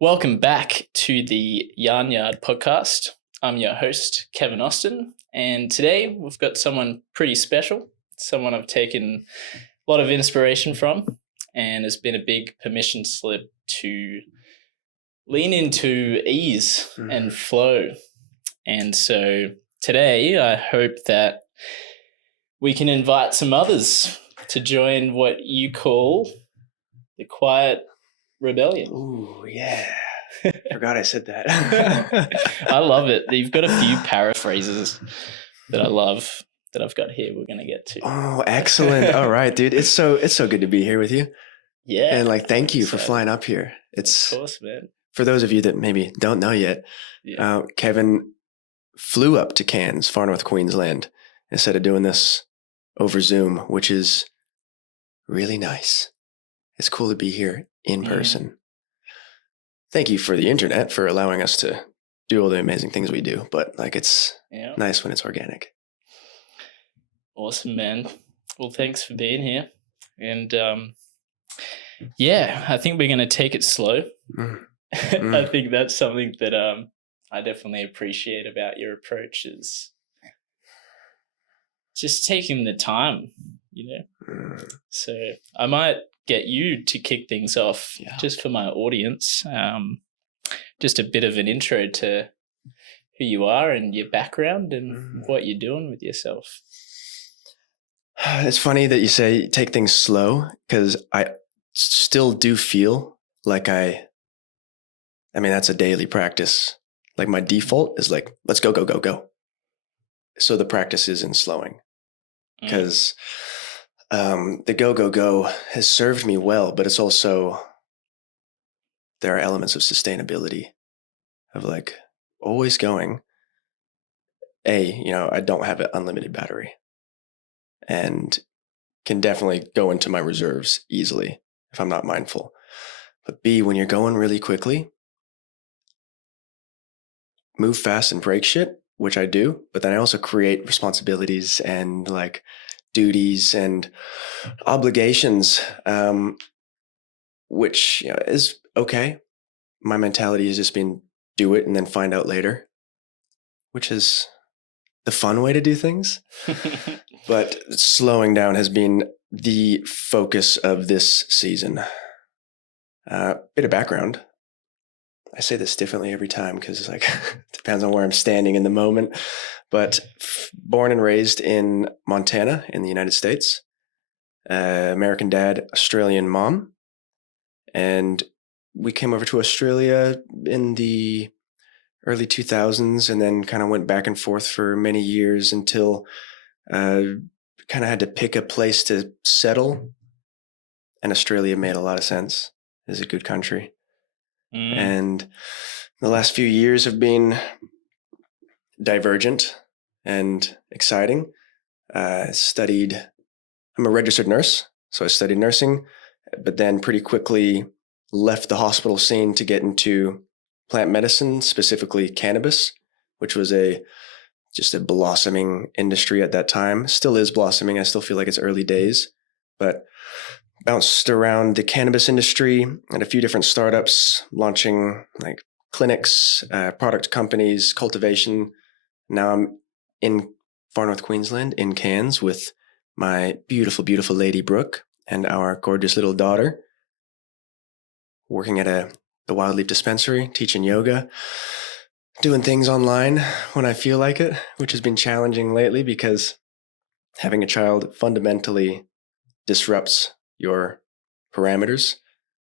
Welcome back to the Yarn Yard podcast. I'm your host, Kevin Austin, and today we've got someone pretty special, someone I've taken a lot of inspiration from, and has been a big permission slip to lean into ease and flow. And so today I hope that we can invite some others to join what you call the quiet rebellion. Ooh, yeah. Forgot I said that. I love it. You've got a few paraphrases that I love that I've got here we're going to get to. Oh, excellent. All right, dude. It's so good to be here with you. Yeah. And thank you for flying up here. It's of course, man. For those of you that maybe don't know yet, Kevin flew up to Cairns, far north Queensland, instead of doing this over Zoom, which is really nice. It's cool to be here in person. Thank you for the internet for allowing us to do all the amazing things we do, but it's nice when it's organic. Awesome, man. Well, thanks for being here. And I think we're going to take it slow. I think that's something that I definitely appreciate about your approach is just taking the time, So I might get you to kick things off just for my audience. Just a bit of an intro to who you are and your background and what you're doing with yourself. It's funny that you say take things slow because I still do feel like that's a daily practice. Like my default is let's go, go, go, go. So the practice is in slowing because the go, go, go has served me well, but it's also, there are elements of sustainability of always going. I don't have an unlimited battery and can definitely go into my reserves easily if I'm not mindful. But B, when you're going really quickly, move fast and break shit, which I do, but then I also create responsibilities and duties and obligations, which is okay. My mentality has just been do it and then find out later, which is the fun way to do things. But slowing down has been the focus of this season. Bit of background. I say this differently every time because it depends on where I'm standing in the moment. But born and raised in Montana in the United States, American dad, Australian mom. And we came over to Australia in the early 2000s and then kind of went back and forth for many years until kind of had to pick a place to settle. And Australia made a lot of sense. It's a good country. And the last few years have been divergent and exciting. I'm a registered nurse, so I studied nursing, but then pretty quickly left the hospital scene to get into plant medicine, specifically cannabis, which was just a blossoming industry at that time. Still is blossoming. I still feel like it's early days, but bounced around the cannabis industry and a few different startups, launching clinics, product companies, cultivation. Now I'm in far north Queensland in Cairns with my beautiful, beautiful lady Brooke and our gorgeous little daughter, working at the Wild Leaf dispensary, teaching yoga, doing things online when I feel like it, which has been challenging lately because having a child fundamentally disrupts your parameters.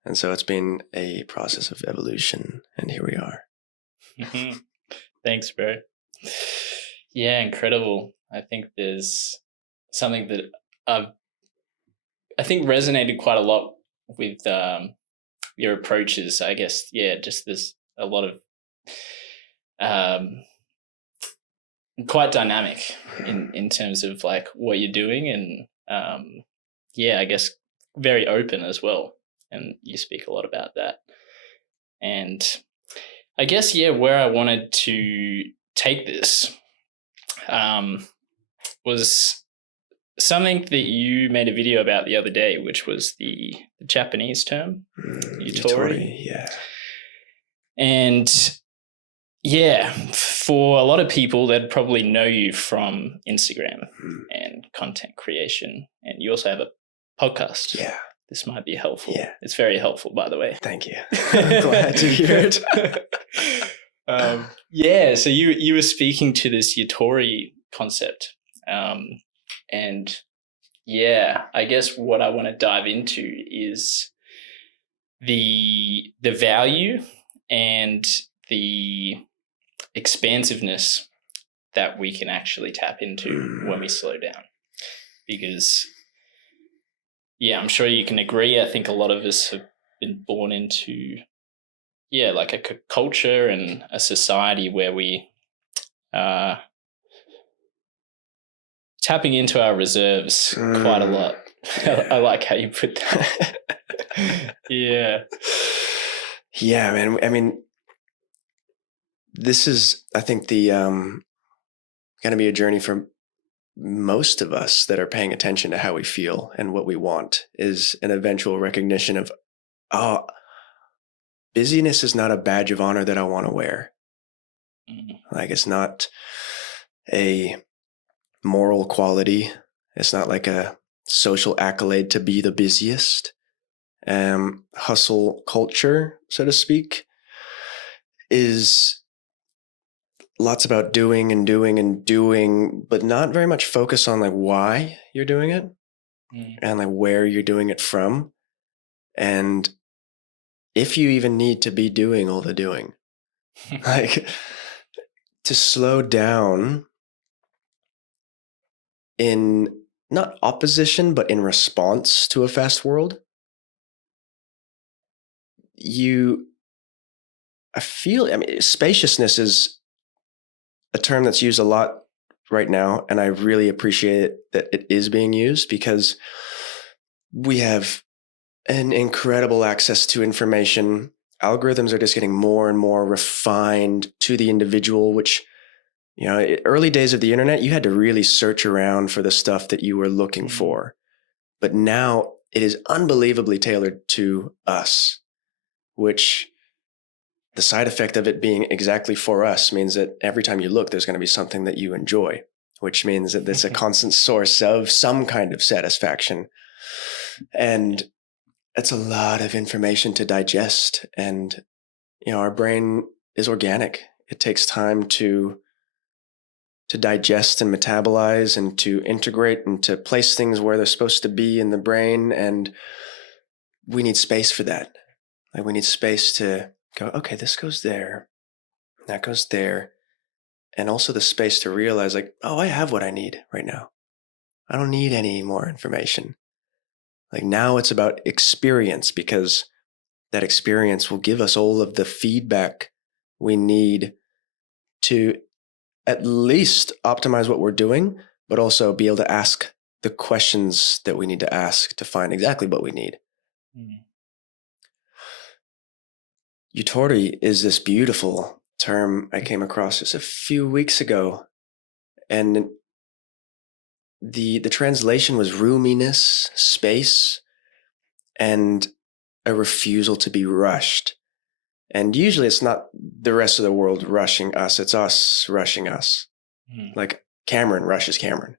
And so it's been a process of evolution, and here we are. Thanks, bro. Yeah, incredible. I think there's something that I think resonated quite a lot with your approaches. I guess, just there's a lot of quite dynamic in terms of what you're doing and I guess very open as well. And you speak a lot about that. And I guess, where I wanted to take this was something that you made a video about the other day, which was the Japanese term, Yutori. Yeah. And yeah, for a lot of people, they'd probably know you from Instagram and content creation. And you also have a podcast. Yeah. This might be helpful. Yeah. It's very helpful, by the way. Thank you. I'm glad to hear it. Yeah, so you were speaking to this Yatori concept. And yeah, I guess what I want to dive into is the value and the expansiveness that we can actually tap into when we slow down. Because yeah, I'm sure you can agree. I think a lot of us have been born into like a culture and a society where we tapping into our reserves quite a lot. Yeah. I like how you put that. Yeah. Yeah, man. I mean, this is, I think, the going to be a journey for most of us that are paying attention to how we feel and what we want, is an eventual recognition of, oh, busyness is not a badge of honor that I want to wear. Like, it's not a moral quality. It's not like a social accolade to be the busiest. Hustle culture, so to speak, is lots about doing and doing and doing, but not very much focus on like why you're doing it and like where you're doing it from. And if you even need to be doing all the doing, like, to slow down in not opposition, but in response to a fast world. I mean, spaciousness is a term that's used a lot right now, and I really appreciate that it is being used, because we have an incredible access to information. Algorithms are just getting more and more refined to the individual, which, early days of the internet, you had to really search around for the stuff that you were looking for. But now it is unbelievably tailored to us, which the side effect of it being exactly for us means that every time you look, there's going to be something that you enjoy, which means that it's a constant source of some kind of satisfaction. And it's a lot of information to digest. And, our brain is organic. It takes time to digest and metabolize and to integrate and to place things where they're supposed to be in the brain. And we need space for that. Like, we need space to go, okay, this goes there, that goes there. And also the space to realize, like, oh, I have what I need right now. I don't need any more information. Like, now it's about experience, because that experience will give us all of the feedback we need to at least optimize what we're doing, but also be able to ask the questions that we need to ask to find exactly what we need. Utori is this beautiful term I came across just a few weeks ago, and the translation was roominess, space, and a refusal to be rushed. And usually it's not the rest of the world rushing us, it's us rushing us. Like, Cameron rushes Cameron.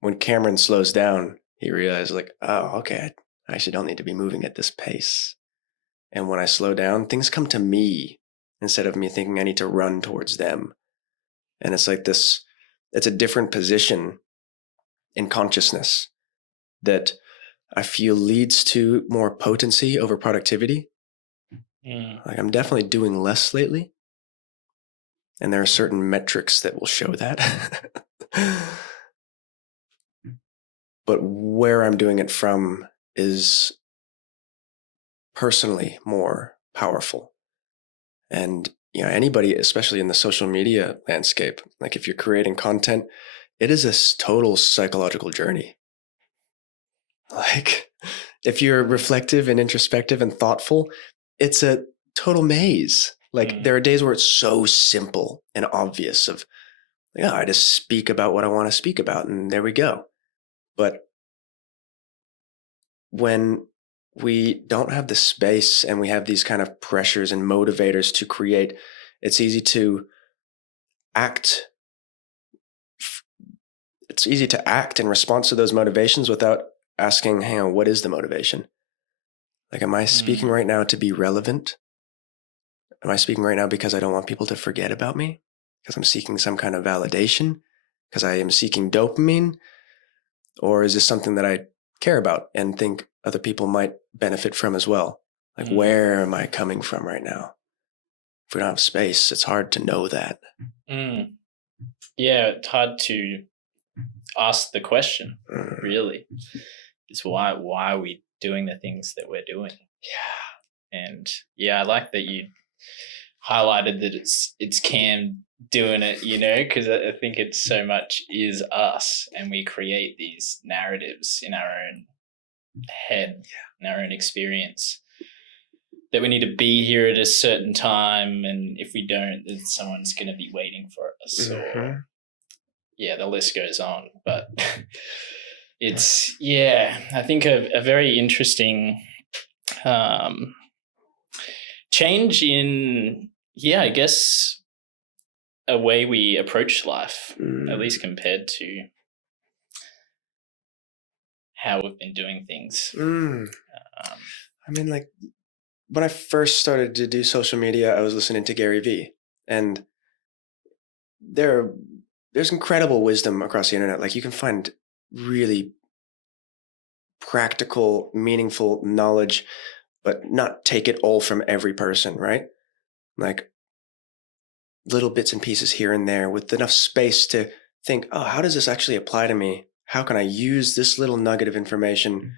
When Cameron slows down, he realizes, like, oh, okay, I actually don't need to be moving at this pace. And when I slow down, things come to me instead of me thinking I need to run towards them. And it's like this, it's a different position in consciousness that I feel leads to more potency over productivity. Like, I'm definitely doing less lately. And there are certain metrics that will show that. But where I'm doing it from is personally more powerful. And, anybody, especially in the social media landscape, like, if you're creating content, it is a total psychological journey. Like, if you're reflective and introspective and thoughtful, it's a total maze. Like, there are days where it's so simple and obvious of, I just speak about what I want to speak about, and there we go. But when we don't have the space, and we have these kind of pressures and motivators to create. It's easy to act. It's easy to act in response to those motivations without asking, hang on, what is the motivation? Like, am I speaking right now to be relevant? Am I speaking right now because I don't want people to forget about me? Because I'm seeking some kind of validation? Because I am seeking dopamine? Or is this something that I care about and think other people might benefit from as well? Like, where am I coming from right now? If we don't have space, it's hard to know that. Yeah, it's hard to ask the question, really. Is why are we doing the things that we're doing? Yeah. And yeah, I like that you highlighted that it's Cam doing it, because I think it so much is us, and we create these narratives in our own head, in our own experience, that we need to be here at a certain time, and if we don't, then someone's going to be waiting for us, or yeah, the list goes on. But it's, I think a very interesting change in, I guess, a way we approach life, at least compared to how we've been doing things. I mean, like, when I first started to do social media, I was listening to Gary Vee, and there's incredible wisdom across the internet. Like, you can find really practical, meaningful knowledge, but not take it all from every person, right? Like, little bits and pieces here and there with enough space to think, oh, how does this actually apply to me? How can I use this little nugget of information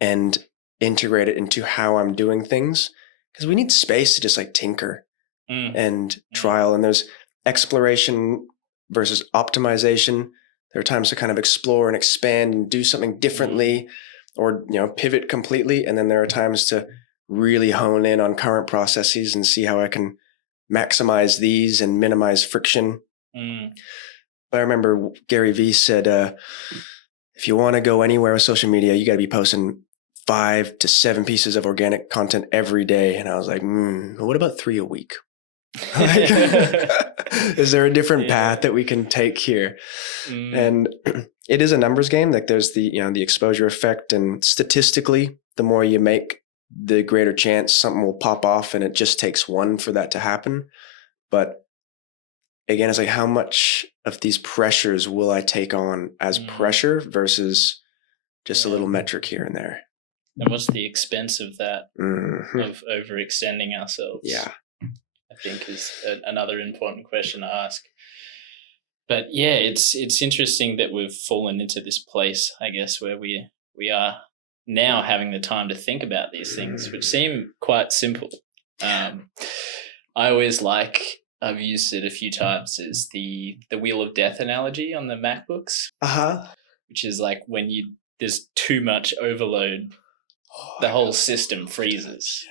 and integrate it into how I'm doing things? Because we need space to just like tinker and trial. And there's exploration versus optimization. There are times to kind of explore and expand and do something differently, or pivot completely. And then there are times to really hone in on current processes and see how I can maximize these and minimize friction. But I remember Gary Vee said, if you want to go anywhere with social media, you got to be posting 5 to 7 pieces of organic content every day. And I was like, what about 3 a week? Like, is there a different path that we can take here? And it is a numbers game. Like, there's the the exposure effect, and statistically, the more you make, the greater chance something will pop off, and it just takes one for that to happen. But again, it's like, how much of these pressures will I take on as pressure versus just a little metric here and there? And what's the expense of that, of overextending ourselves? Yeah. I think is another important question to ask. But yeah, it's interesting that we've fallen into this place, I guess, where we are now having the time to think about these things, which seem quite simple. I always I've used it a few times, is the wheel of death analogy on the MacBooks, which is like when there's too much overload, the whole system freezes.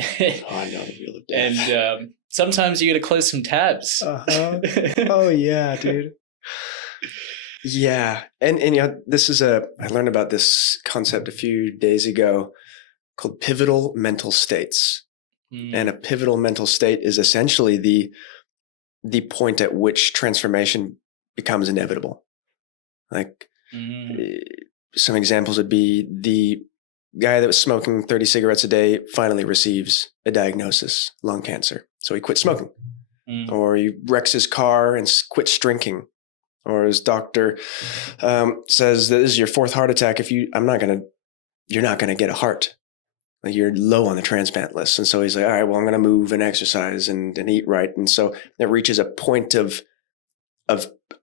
I know the wheel of death. And sometimes you got to close some tabs. Oh yeah, dude. Yeah, and this is I learned about this concept a few days ago called pivotal mental states. And a pivotal mental state is essentially the point at which transformation becomes inevitable. Like, some examples would be the guy that was smoking 30 cigarettes a day finally receives a diagnosis, lung cancer. So he quits smoking. Or he wrecks his car and quits drinking. Or his doctor says that this is your 4th heart attack. You're not going to get a heart. Like, you're low on the transplant list. And so he's like, all right, well, I'm going to move and exercise and eat right. And so it reaches a point of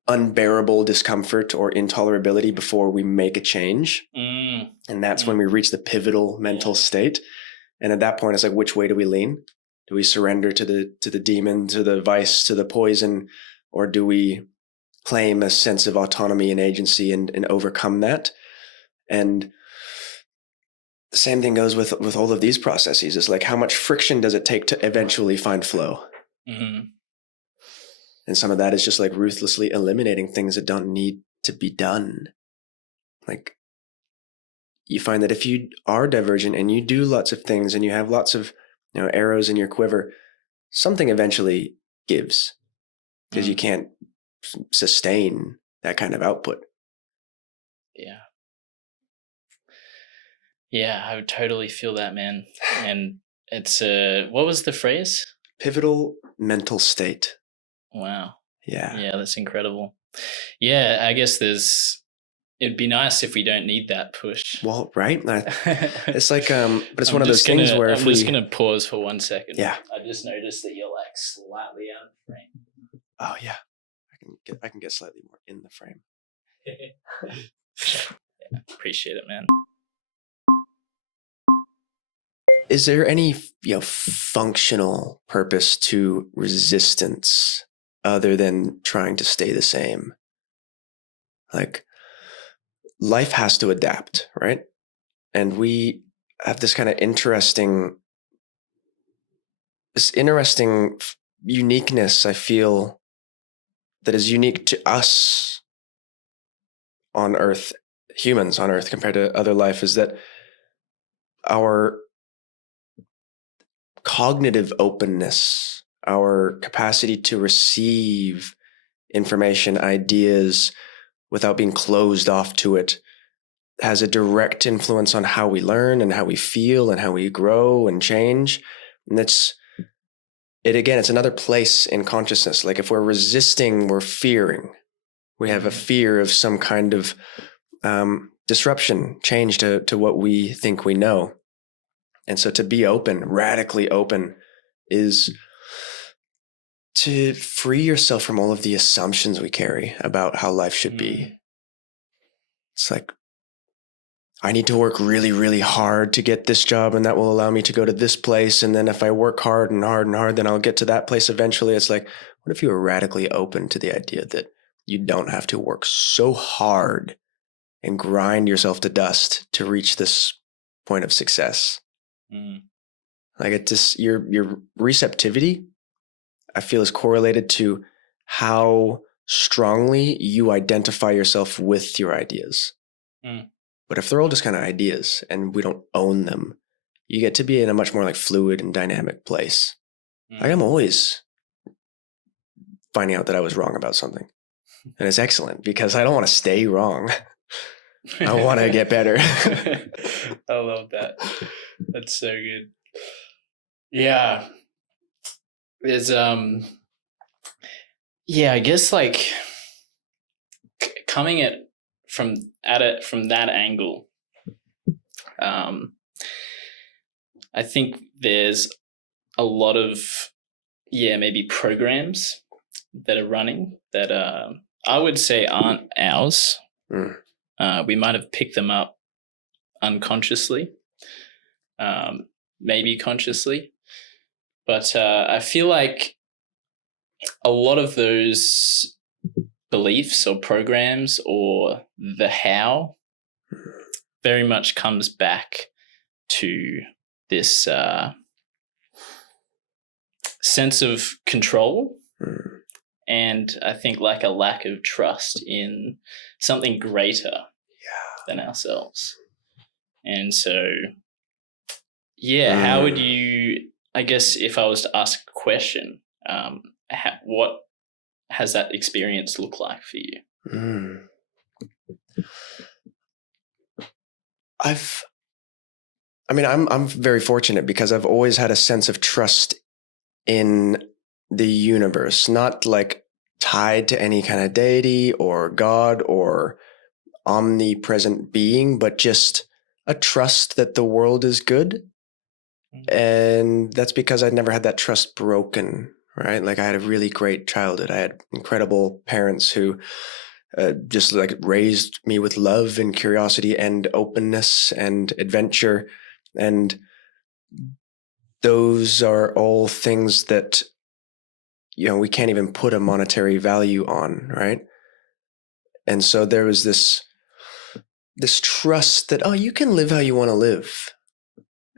unbearable discomfort or intolerability before we make a change. And that's when we reach the pivotal mental state. And at that point, it's like, which way do we lean? Do we surrender to the demon, to the vice, to the poison, or do we claim a sense of autonomy and agency and overcome that? And the same thing goes with all of these processes. It's like, how much friction does it take to eventually find flow? And some of that is just like ruthlessly eliminating things that don't need to be done. Like, you find that if you are divergent and you do lots of things and you have lots of arrows in your quiver, something eventually gives, because you can't sustain that kind of output. Yeah, I would totally feel that, man. And it's what was the phrase? Pivotal mental state. Wow. Yeah, that's incredible. Yeah, I guess it'd be nice if we don't need that push. well, right, it's like but it's one of those things where I'm just gonna pause for 1 second. Yeah, I just noticed that you're like slightly out of frame. Oh yeah, I can get slightly more in the frame. Yeah, appreciate it, man. Is there any functional purpose to resistance other than trying to stay the same? Like, life has to adapt, right? And we have this kind of interesting uniqueness, I feel, that is unique to us on Earth, humans on Earth, compared to other life, is that our cognitive openness, our capacity to receive information, ideas, without being closed off to it, has a direct influence on how we learn and how we feel and how we grow and change. And it's another place in consciousness. Like, if we're resisting, we're fearing. We have a fear of some kind of disruption, change to what we think we know. And so to be open, radically open, is to free yourself from all of the assumptions we carry about how life should be. It's like, I need to work really, really hard to get this job, and that will allow me to go to this place. And then if I work hard and hard and hard, then I'll get to that place eventually. It's like, what if you were radically open to the idea that you don't have to work so hard and grind yourself to dust to reach this point of success? Like, it just, your receptivity, I feel, is correlated to how strongly you identify yourself with your ideas. But if they're all just kind of ideas and we don't own them, you get to be in a much more like fluid and dynamic place. Like, I'm always finding out that I was wrong about something. And it's excellent because I don't want to stay wrong. I want to get better. I love that. That's so good. Yeah. There's I guess, like, coming at it from that angle, I think there's a lot of maybe programs that are running that I would say aren't ours. We might have picked them up unconsciously, maybe consciously, but I feel like a lot of those beliefs or programs, or the how, very much comes back to this sense of control, and I think like a lack of trust in something greater than ourselves. And so, how would you, I guess, if I was to ask a question, what has that experience look like for you? I'm very fortunate because I've always had a sense of trust in the universe, not like tied to any kind of deity or God or omnipresent being, but just a trust that the world is good. And that's because I'd never had that trust broken, right? Like, I had a really great childhood. I had incredible parents who just like raised me with love and curiosity and openness and adventure. And those are all things that, we can't even put a monetary value on, right? And so there was this trust that, you can live how you want to live.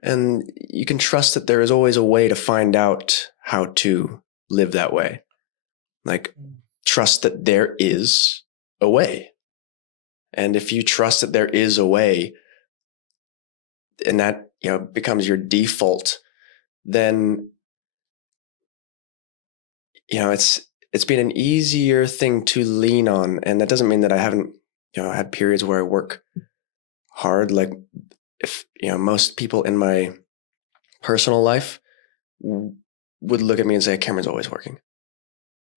And you can trust that there is always a way to find out how to live that way. Like, trust that there is a way. And if you trust that there is a way, and that, becomes your default, then, it's been an easier thing to lean on. And that doesn't mean that I haven't, had periods where I work hard. Like, if, most people in my personal life would look at me and say, Cameron's always working.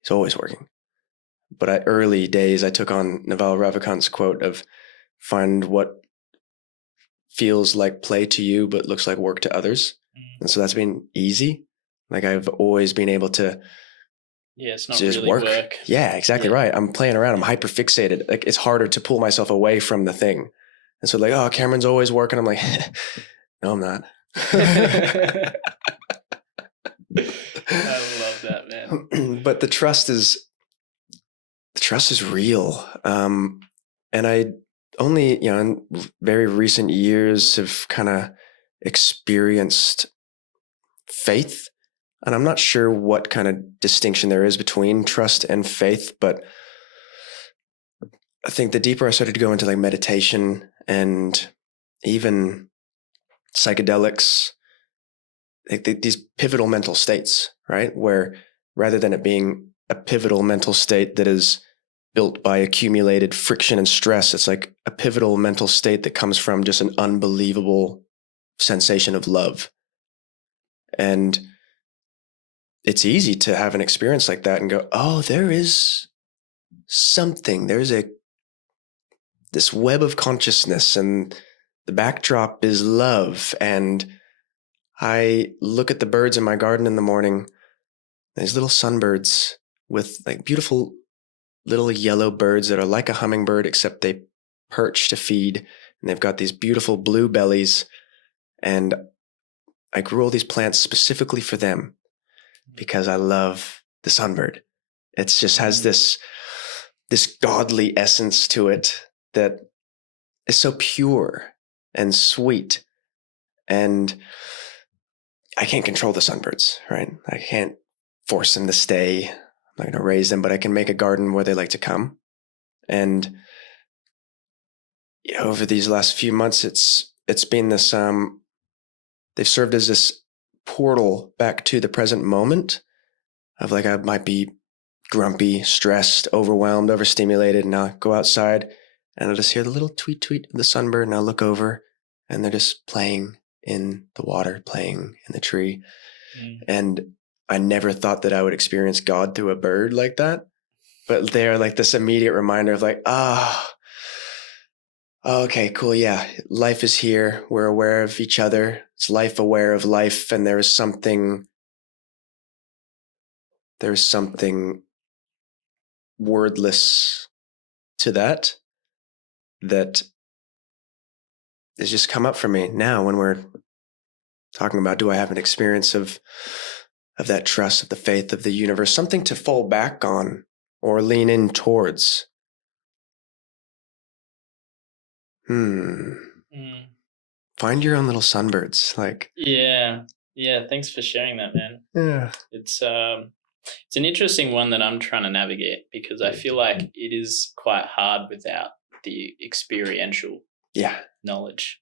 He's always working. But at early days, I took on Naval Ravikant's quote of, find what feels like play to you, but looks like work to others. And so that's been easy. Like, I've always been able to it's not just really work. Yeah, exactly right. I'm playing around. I'm hyper fixated. Like, it's harder to pull myself away from the thing. And so, like, oh, Cameron's always working. I'm like, no, I'm not. I love that, man. But the trust is real. And I only, in very recent years have kind of experienced faith. And I'm not sure what kind of distinction there is between trust and faith, but I think the deeper I started to go into like meditation and even psychedelics, like these pivotal mental states, right? Where rather than it being a pivotal mental state that is built by accumulated friction and stress, it's like a pivotal mental state that comes from just an unbelievable sensation of love. And it's easy to have an experience like that and go, oh, there is something, there's this web of consciousness, and the backdrop is love. And I look at the birds in my garden in the morning, these little sunbirds with like beautiful little yellow birds that are like a hummingbird, except they perch to feed, and they've got these beautiful blue bellies. And I grew all these plants specifically for them because I love the sunbird. It just has this godly essence to it that is so pure and sweet. And I can't control the sunbirds, right? I can't force them to stay. I'm not going to raise them, but I can make a garden where they like to come. And over these last few months, it's been this, they've served as this portal back to the present moment of, like, I might be grumpy, stressed, overwhelmed, overstimulated, and I'll go outside and I'll just hear the little tweet tweet of the sunbird, and I'll look over and they're just playing in the water, playing in the tree. And I never thought that I would experience God through a bird like that, but they're like this immediate reminder of like, okay, cool. Yeah. Life is here. We're aware of each other. It's life aware of life. And there's something wordless to that has just come up for me now when we're talking about, do I have an experience of that trust, of the faith, of the universe, something to fall back on or lean in towards? Find your own little sunbirds. Like, yeah. Thanks for sharing that, man. Yeah. It's an interesting one that I'm trying to navigate, because I feel like it is quite hard without the experiential knowledge,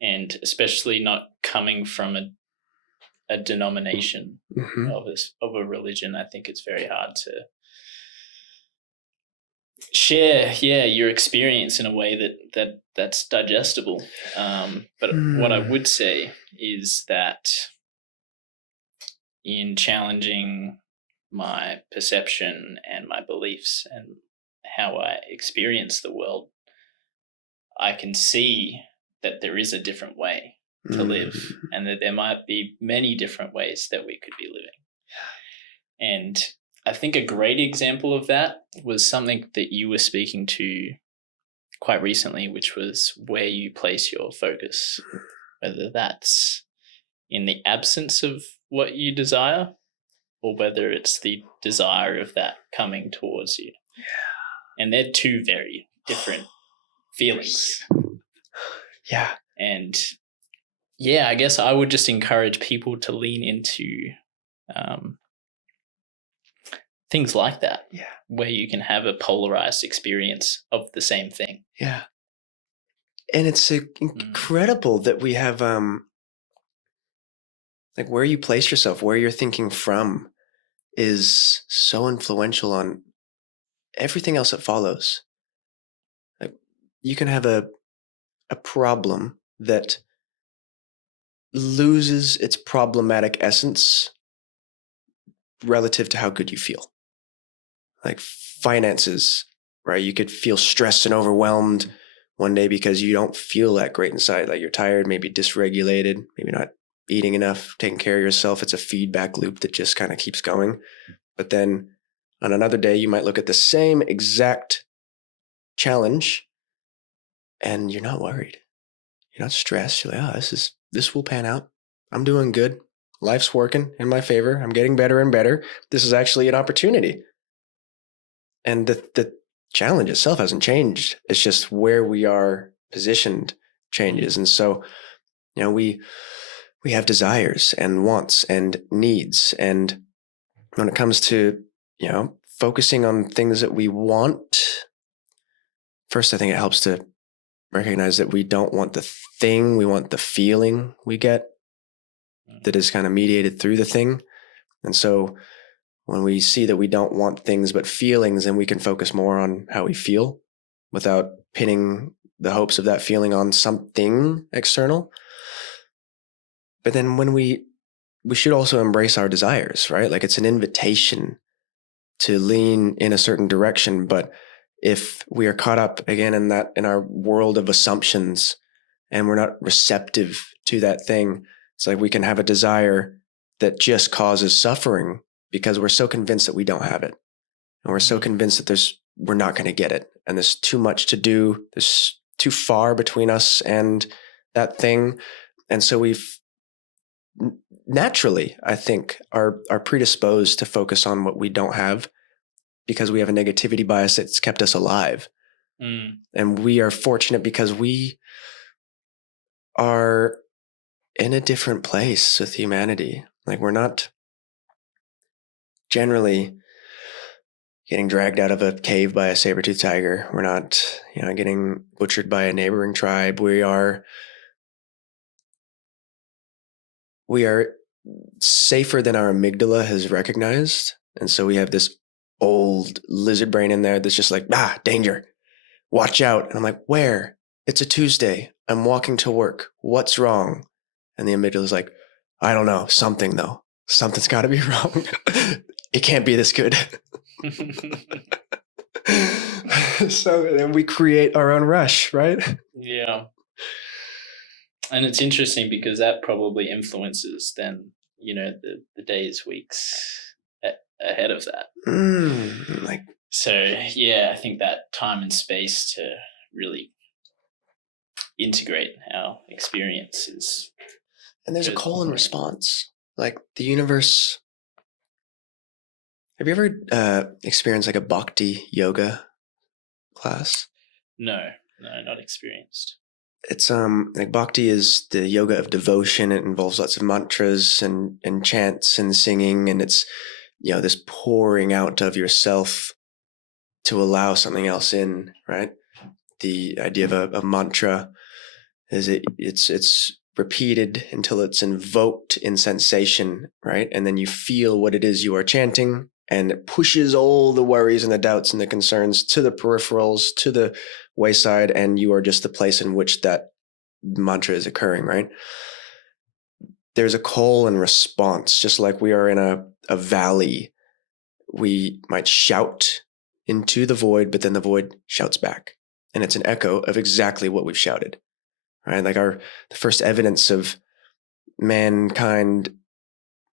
and especially not coming from a denomination of a religion. I think it's very hard to share your experience in a way that's digestible. But what I would say is that in challenging my perception and my beliefs and how I experience the world, I can see that there is a different way to live, and that there might be many different ways that we could be living. And I think a great example of that was something that you were speaking to quite recently, which was where you place your focus, whether that's in the absence of what you desire, or whether it's the desire of that coming towards you. Yeah. And they're two very different feelings. Yeah. And I guess I would just encourage people to lean into things like that, where you can have a polarized experience of the same thing. Yeah. And it's incredible that we have, like, where you place yourself, where you're thinking from is so influential on everything else that follows. Like, you can have a problem that loses its problematic essence relative to how good you feel. Like finances, right? You could feel stressed and overwhelmed one day because you don't feel that great inside. Like you're tired, maybe dysregulated, maybe not eating enough, taking care of yourself. It's a feedback loop that just kind of keeps going. But then on another day, you might look at the same exact challenge and you're not worried. You're not stressed. You're like, oh, this will pan out. I'm doing good. Life's working in my favor. I'm getting better and better. This is actually an opportunity. And the challenge itself hasn't changed. It's just where we are positioned changes. And so, we have desires and wants and needs. And when it comes to, focusing on things that we want, first, I think it helps to recognize that we don't want the thing, we want the feeling we get that is kind of mediated through the thing. And so when we see that we don't want things but feelings, then we can focus more on how we feel without pinning the hopes of that feeling on something external. But then when we should also embrace our desires, right? Like it's an invitation to lean in a certain direction. But if we are caught up again in our world of assumptions and we're not receptive to that thing, it's like we can have a desire that just causes suffering because we're so convinced that we don't have it. And we're so convinced that we're not going to get it. And there's too much to do. There's too far between us and that thing. And so we've naturally, I think, are predisposed to focus on what we don't have because we have a negativity bias that's kept us alive. And we are fortunate because we are in a different place with humanity. Like we're not generally getting dragged out of a cave by a saber-toothed tiger. We're not, getting butchered by a neighboring tribe. We are safer than our amygdala has recognized. And so we have this old lizard brain in there that's just like, danger, watch out. And I'm like, where? It's a Tuesday. I'm walking to work. What's wrong? And the amygdala is like, I don't know. Something though. Something's got to be wrong. It can't be this good. So then we create our own rush, right? Yeah. And it's interesting because that probably influences then, the days, weeks ahead of that. So, yeah, I think that time and space to really integrate our experiences. And there's a call and response. Like the universe. Have you ever experienced like a bhakti yoga class? No, not experienced. It's like bhakti is the yoga of devotion. It involves lots of mantras and chants and singing, and it's this pouring out of yourself to allow something else in, right? The idea of a mantra is it's repeated until it's invoked in sensation, right? And then you feel what it is you are chanting, and it pushes all the worries and the doubts and the concerns to the peripherals, to the wayside, and you are just the place in which that mantra is occurring, right? There's a call and response, just like we are in a valley. We might shout into the void, but then the void shouts back. And it's an echo of exactly what we've shouted, right? Like the first evidence of mankind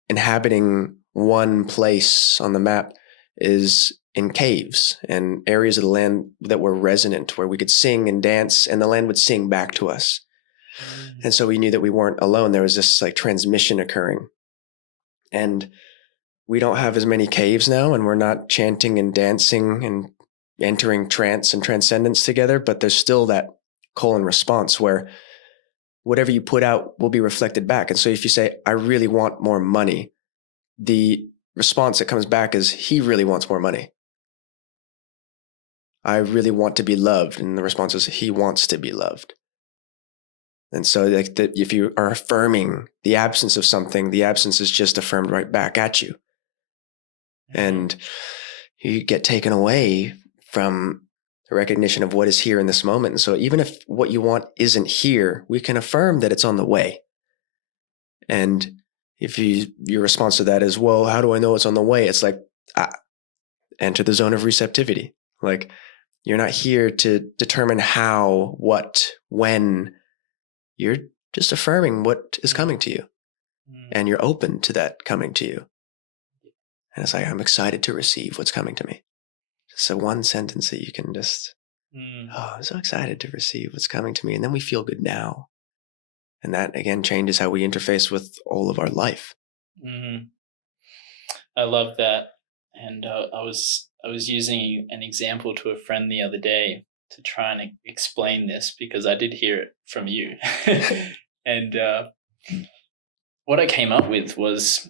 inhabiting one place on the map is in caves and areas of the land that were resonant, where we could sing and dance and the land would sing back to us. And so we knew that we weren't alone. There was this like transmission occurring. And we don't have as many caves now, and we're not chanting and dancing and entering trance and transcendence together, but there's still that call and response where whatever you put out will be reflected back. And so if you say, I really want more money, the response that comes back is, he really wants more money. I really want to be loved. And the response is, he wants to be loved. And so like if you are affirming the absence of something, the absence is just affirmed right back at you. And you get taken away from the recognition of what is here in this moment. And so even if what you want isn't here, we can affirm that it's on the way. And if your response to that is, well, how do I know it's on the way? It's like, enter the zone of receptivity. Like, you're not here to determine how, what, when. You're just affirming what is coming to you. And you're open to that coming to you. And it's like, I'm excited to receive what's coming to me. Just a one sentence that you can just, I'm so excited to receive what's coming to me. And then we feel good now. And that, again, changes how we interface with all of our life. I love that. And I was using an example to a friend the other day to try and explain this, because I did hear it from you. And what I came up with was,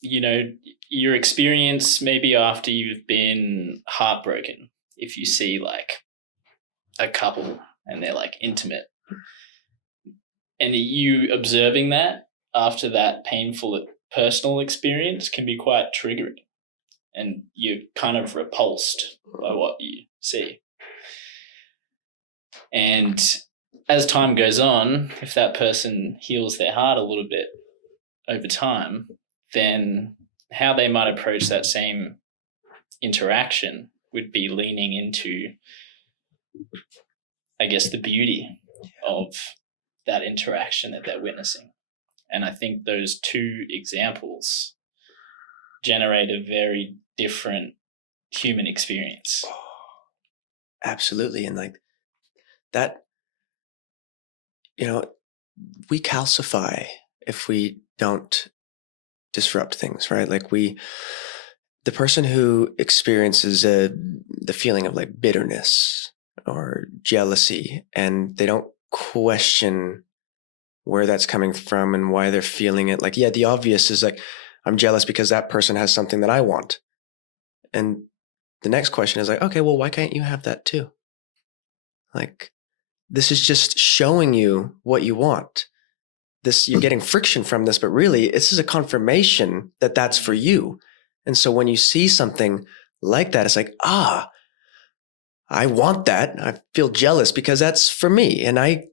your experience maybe after you've been heartbroken, if you see like a couple and they're like intimate, and you observing that after that painful personal experience can be quite triggering, and you're kind of repulsed by what you see. And as time goes on, if that person heals their heart a little bit over time, then how they might approach that same interaction would be leaning into, I guess, the beauty of that interaction that they're witnessing. And I think those two examples generate a very different human experience. Absolutely. And like that, we calcify if we don't disrupt things, right? Like the person who experiences the feeling of like bitterness or jealousy, and they don't question where that's coming from and why they're feeling it. Like, yeah, the obvious is like, I'm jealous because that person has something that I want. And the next question is like, okay, well, why can't you have that too? Like, this is just showing you what you want. You're getting friction from this, but really this is a confirmation that that's for you. And so when you see something like that, it's like, I want that. I feel jealous because that's for me. And I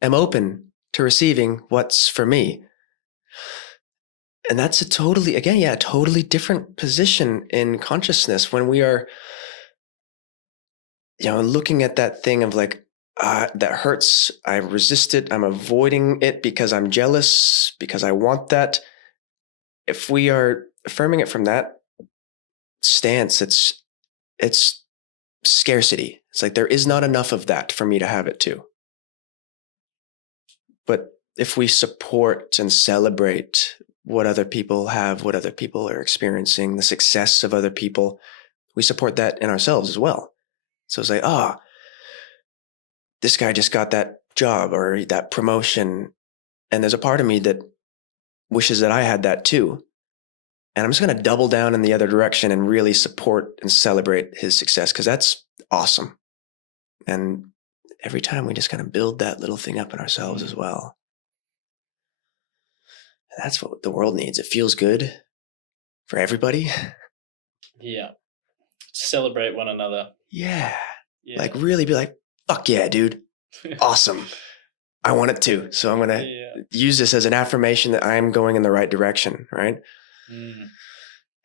am open to receiving what's for me. And that's a totally different position in consciousness when we are, looking at that thing of like, that hurts. I resist it. I'm avoiding it because I'm jealous, because I want that. If we are affirming it from that stance, it's scarcity. It's like, there is not enough of that for me to have it too. But if we support and celebrate what other people have, what other people are experiencing, the success of other people, we support that in ourselves as well. So it's like, this guy just got that job or that promotion. And there's a part of me that wishes that I had that too. And I'm just going to double down in the other direction and really support and celebrate his success, because that's awesome. And every time we just kind of build that little thing up in ourselves as well. That's what the world needs. It feels good for everybody. Yeah. Celebrate one another. Yeah. Like really be like, fuck yeah, dude. Awesome. I want it too. So I'm going to use this as an affirmation that I'm going in the right direction, right?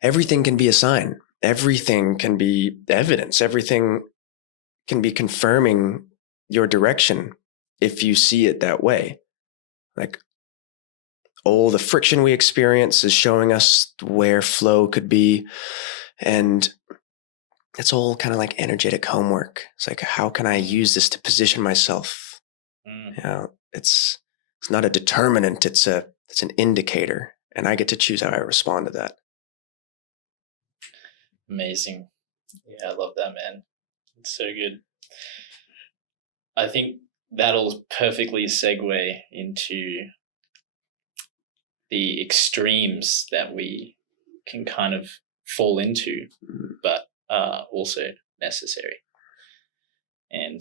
Everything can be a sign. Everything can be evidence. Everything can be confirming your direction if you see it that way. Like, all the friction we experience is showing us where flow could be. And it's all kind of like energetic homework. It's like, how can I use this to position myself? It's not a determinant. It's an indicator, and I get to choose how I respond to that. Amazing. Yeah, I love that, man. It's so good. I think that'll perfectly segue into the extremes that we can kind of fall into, but also necessary. And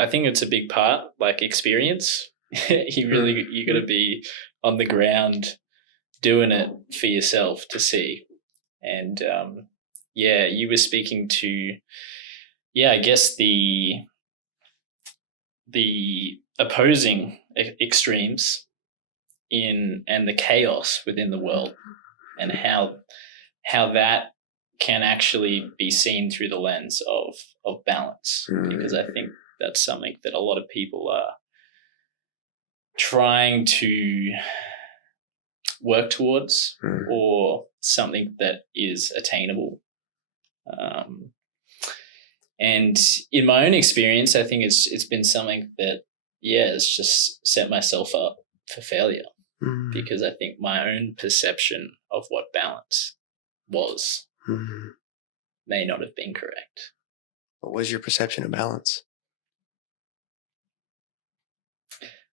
I think it's a big part, like experience. You got to be on the ground doing it for yourself to see. And you were speaking to, I guess the opposing extremes and the chaos within the world, and how that can actually be seen through the lens of balance, because I think that's something that a lot of people are trying to work towards, or something that is attainable. And in my own experience, I think it's been something that, it's just set myself up for failure, because I think my own perception of what balance was may not have been correct. What was your perception of balance?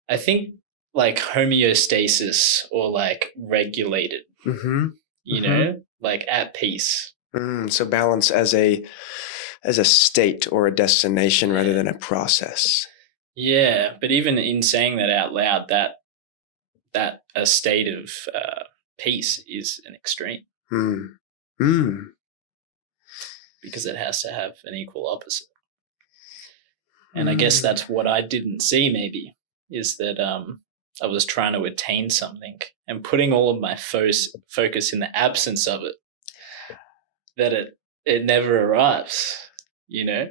I think like homeostasis, or like regulated, you know, like at peace. So balance as a state or a destination rather than a process. Yeah, but even in saying that out loud, that a state of peace is an extreme, because it has to have an equal opposite. And I guess that's what I didn't see, maybe, is that I was trying to attain something and putting all of my focus in the absence of it, that it never arrives, you know?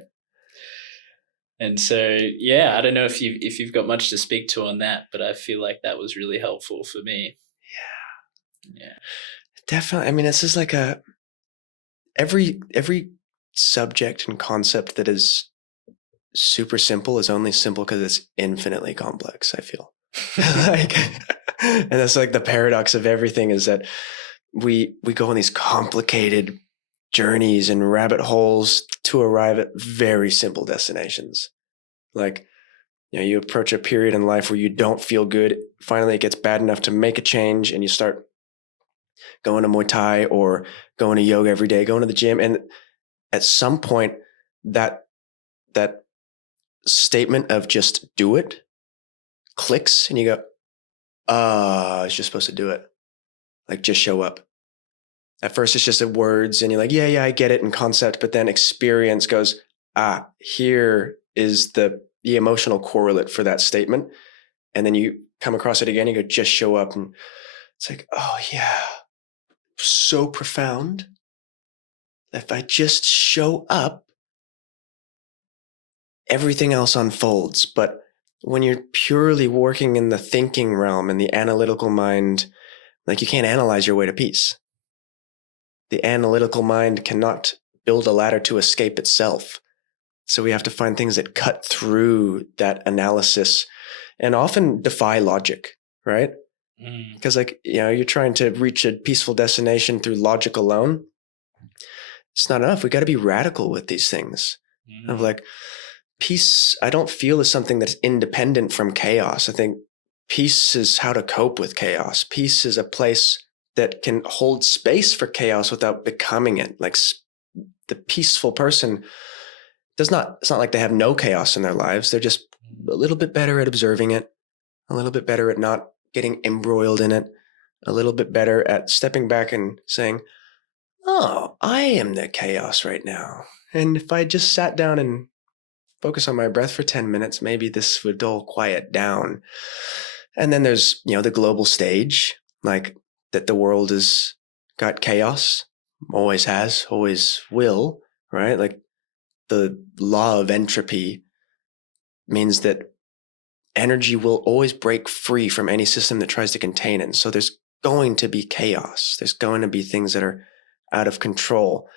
And so, I don't know if you've got much to speak to on that, but I feel like that was really helpful for me. Yeah. Definitely. I mean, this is like every subject and concept that is super simple is only simple because it's infinitely complex, I feel. And that's like the paradox of everything, is that we go on these complicated journeys and rabbit holes to arrive at very simple destinations. Like, you approach a period in life where you don't feel good. Finally, it gets bad enough to make a change, and you start going to Muay Thai or going to yoga every day, going to the gym. And at some point, that statement of just do it clicks, and you go, I was just supposed to do it. Like, just show up. At first, it's just the words, and you're like, yeah, I get it in concept. But then experience goes, here is the emotional correlate for that statement. And then you come across it again, you go, just show up. And it's like, oh yeah, so profound. If I just show up, everything else unfolds. But when you're purely working in the thinking realm and the analytical mind, like, you can't analyze your way to peace. The analytical mind cannot build a ladder to escape itself. So we have to find things that cut through that analysis and often defy logic, right? Because you're trying to reach a peaceful destination through logic alone. It's not enough. We got to be radical with these things. Of like, peace, I don't feel, is something that's independent from chaos. I think peace is how to cope with chaos. Peace is a place that can hold space for chaos without becoming it. Like, the peaceful person it's not like they have no chaos in their lives. They're just a little bit better at observing it, a little bit better at not getting embroiled in it, a little bit better at stepping back and saying, oh, I am the chaos right now. And if I just sat down and focus on my breath for 10 minutes, maybe this would all quiet down. And then there's, the global stage, like, that the world has got chaos, always has, always will, right? Like, the law of entropy means that energy will always break free from any system that tries to contain it. And so there's going to be chaos. There's going to be things that are out of control.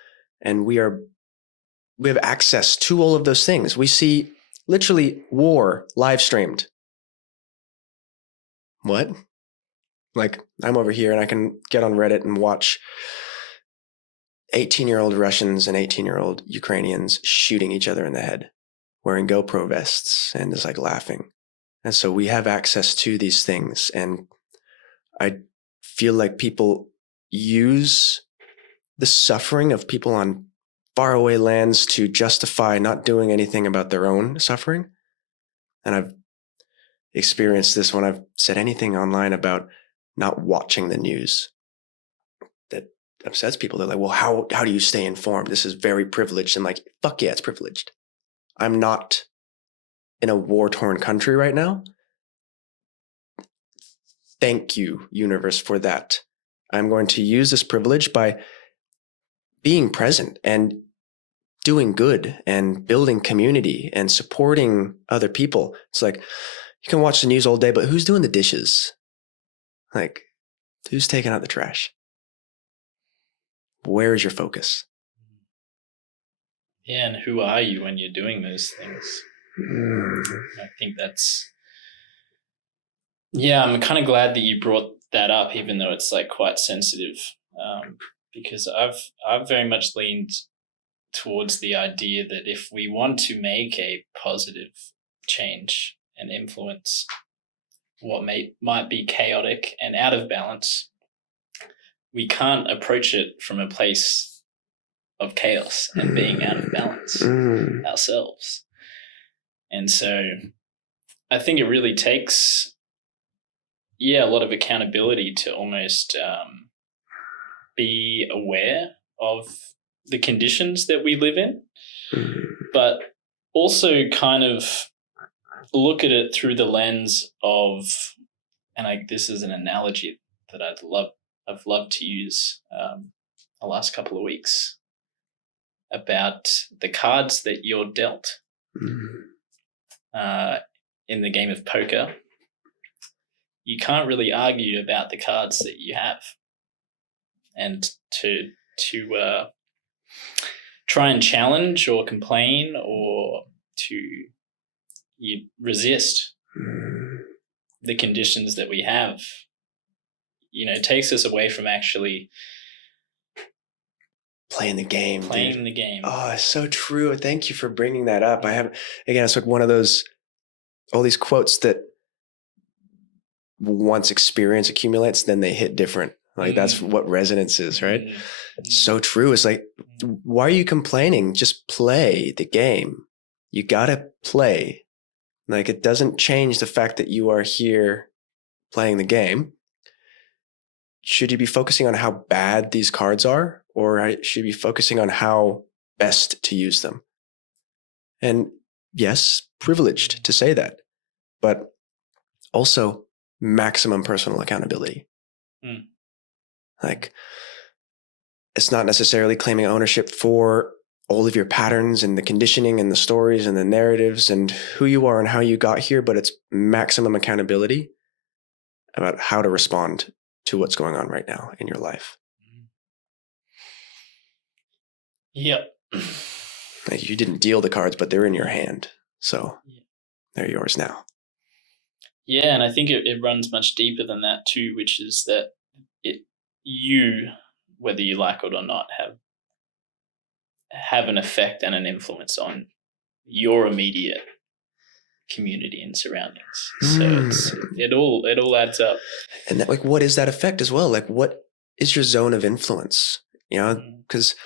And we have access to all of those things. We see literally war live streamed. What? Like, I'm over here and I can get on Reddit and watch 18-year-old Russians and 18-year-old Ukrainians shooting each other in the head, wearing GoPro vests, and just like laughing. And so we have access to these things. And I feel like people use the suffering of people on faraway lands to justify not doing anything about their own suffering. And I've experienced this when I've said anything online about not watching the news that upsets people. They're like, well, how do you stay informed? This is very privileged. And like, fuck yeah, it's privileged. I'm not in a war-torn country right now. Thank you, universe, for that. I'm going to use this privilege by being present and doing good and building community and supporting other people. It's like, you can watch the news all day, but who's doing the dishes? Like, who's taking out the trash? Where is your focus? Yeah, and who are you when you're doing those things? I think I'm kind of glad that you brought that up, even though it's like quite sensitive, because I've very much leaned towards the idea that if we want to make a positive change and influence what might be chaotic and out of balance, we can't approach it from a place of chaos and being out of balance ourselves. And so I think it really takes, a lot of accountability to almost be aware of the conditions that we live in, but also kind of look at it through the lens of, and this is an analogy that I've loved to use the last couple of weeks, about the cards that you're dealt in the game of poker. You can't really argue about the cards that you have, and to try and challenge or complain or to resist the conditions that we have, takes us away from actually playing the game. The game. Oh, it's so true. Thank you for bringing that up. It's like one of those, all these quotes that once experience accumulates, then they hit different. Like that's what resonance is, right? So true. It's like, why are you complaining? Just play the game. You gotta play. Like, it doesn't change the fact that you are here playing the game. Should you be focusing on how bad these cards are, or should you be focusing on how best to use them? And yes, privileged to say that, but also maximum personal accountability. Like, it's not necessarily claiming ownership for all of your patterns and the conditioning and the stories and the narratives and who you are and how you got here, but it's maximum accountability about how to respond to what's going on right now in your life. Yep. Like, you didn't deal the cards, but they're in your hand. So they're yours now. Yeah, and I think it runs much deeper than that too, which is that you, whether you like it or not, have an effect and an influence on your immediate community and surroundings. So it all adds up. And that, like, what is that effect as well? Like, what is your zone of influence? Because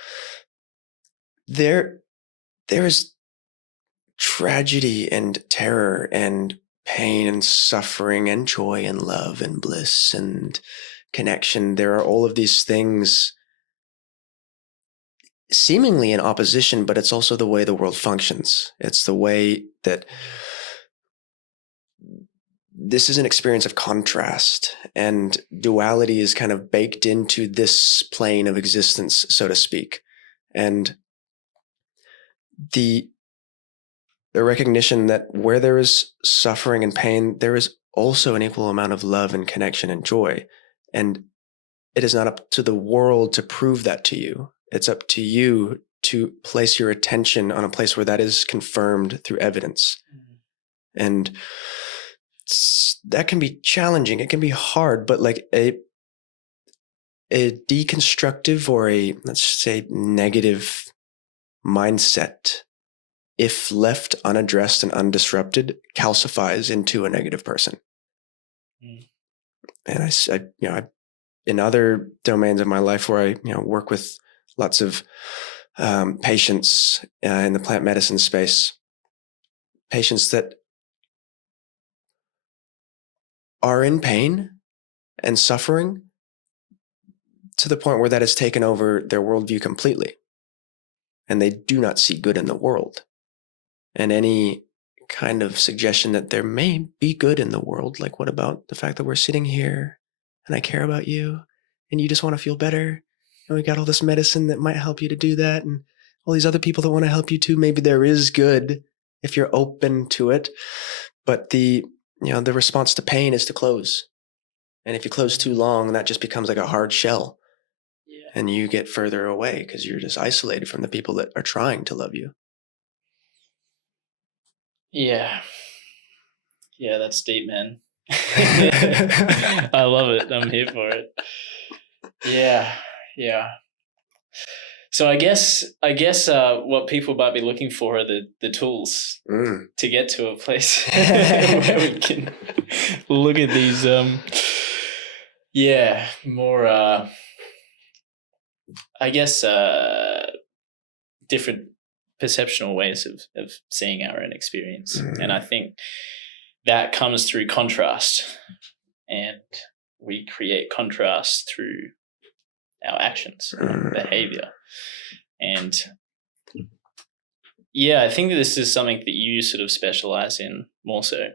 there is tragedy and terror and pain and suffering and joy and love and bliss and connection. There are all of these things seemingly in opposition, but it's also the way the world functions. It's the way that this is an experience of contrast, and duality is kind of baked into this plane of existence, so to speak. And the recognition that where there is suffering and pain, there is also an equal amount of love and connection and joy. And it is not up to the world to prove that to you. It's up to you to place your attention on a place where that is confirmed through evidence. And that can be challenging. It can be hard, but like a deconstructive or a, let's say, negative mindset, if left unaddressed and undisrupted, calcifies into a negative person. And I in other domains of my life where I work with lots of patients in the plant medicine space, patients that are in pain and suffering to the point where that has taken over their worldview completely. And they do not see good in the world. And any kind of suggestion that there may be good in the world, like what about the fact that we're sitting here and I care about you and you just want to feel better, and we got all this medicine that might help you to do that, and all these other people that want to help you too. Maybe there is good if you're open to it, but the response to pain is to close. And if you close too long, that just becomes like a hard shell. Yeah. And you get further away because you're just isolated from the people that are trying to love you. Yeah. Yeah, that's deep, man. I love it. I'm here for it. Yeah. So I guess what people might be looking for are the tools to get to a place where we can look at these more I guess different perceptual ways of seeing our own experience. And I think that comes through contrast, and we create contrast through our actions and behavior. And I think that this is something that you sort of specialize in more so.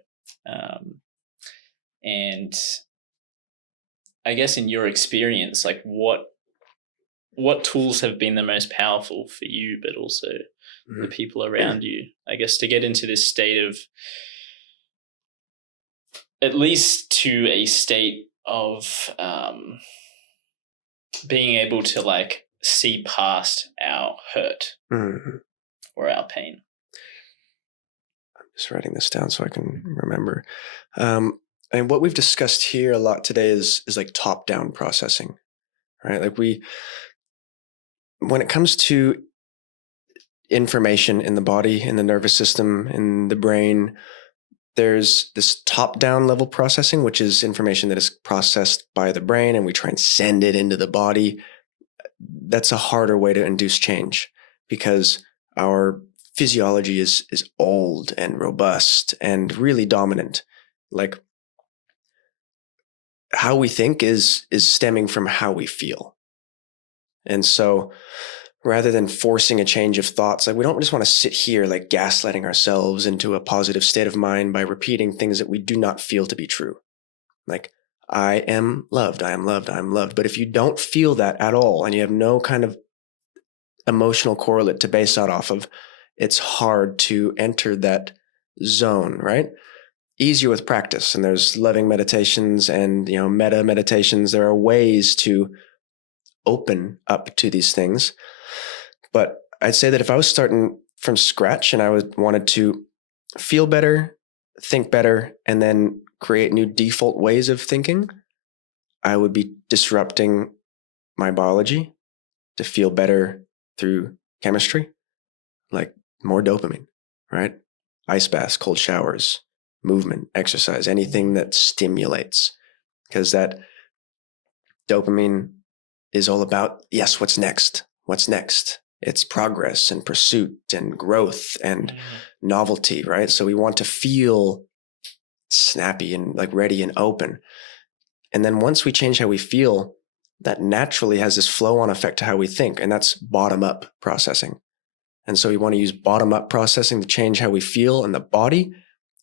And I guess in your experience, like what tools have been the most powerful for you, but also the people around you, I guess, to get into this state of, at least to a state of being able to like see past our hurt or our pain. I'm just writing this down so I can remember. And what we've discussed here a lot today is like top-down processing, right? Like when it comes to information in the body, in the nervous system, in the brain, there's this top-down level processing, which is information that is processed by the brain and we try and send it into the body. That's a harder way to induce change because our physiology is old and robust and really dominant. Like how we think is stemming from how we feel. And so rather than forcing a change of thoughts, like we don't just want to sit here like gaslighting ourselves into a positive state of mind by repeating things that we do not feel to be true. Like, I am loved, I am loved, I am loved. But if you don't feel that at all and you have no kind of emotional correlate to base that off of, it's hard to enter that zone, right? Easier with practice. And there's loving meditations and, meta meditations. There are ways to open up to these things. But I'd say that if I was starting from scratch and I wanted to feel better, think better, and then create new default ways of thinking, I would be disrupting my biology to feel better through chemistry, like more dopamine, right? Ice baths, cold showers, movement, exercise, anything that stimulates, because that dopamine is all about, yes, what's next? What's next? It's progress and pursuit and growth and novelty, right? So we want to feel snappy and like ready and open. And then once we change how we feel, that naturally has this flow-on effect to how we think, and that's bottom-up processing. And so we want to use bottom-up processing to change how we feel in the body,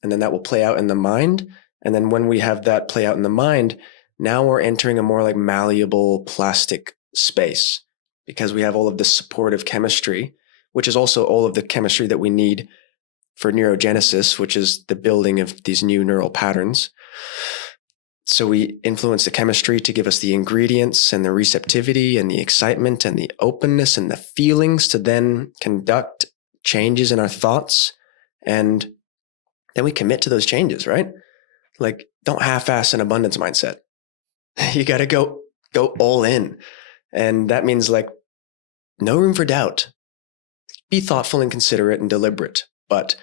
and then that will play out in the mind. And then when we have that play out in the mind, now we're entering a more like malleable plastic space because we have all of this supportive chemistry, which is also all of the chemistry that we need for neurogenesis, which is the building of these new neural patterns. So we influence the chemistry to give us the ingredients and the receptivity and the excitement and the openness and the feelings to then conduct changes in our thoughts. And then we commit to those changes, right? Like, don't half-ass an abundance mindset. You got to go all in. And that means like no room for doubt. Be thoughtful and considerate and deliberate, but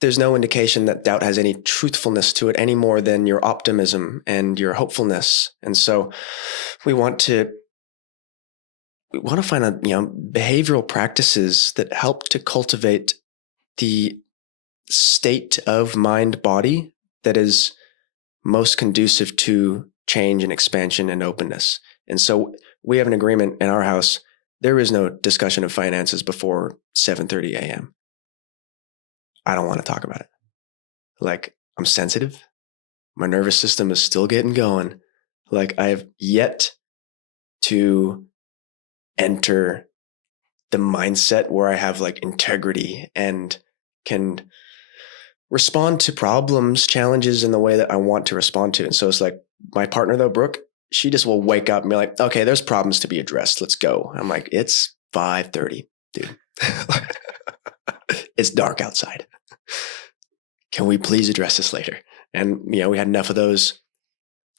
there's no indication that doubt has any truthfulness to it any more than your optimism and your hopefulness. And so we want to find behavioral practices that help to cultivate the state of mind body that is most conducive to change and expansion and openness. And so we have an agreement in our house. There is no discussion of finances before 7:30 a.m. I don't want to talk about it. Like, I'm sensitive. My nervous system is still getting going. Like, I have yet to enter the mindset where I have like integrity and can respond to problems, challenges in the way that I want to respond to. And so it's like my partner though, Brooke, she just will wake up and be like, okay, there's problems to be addressed. Let's go. I'm like, it's 5:30, dude. It's dark outside. Can we please address this later? And, you know, we had enough of those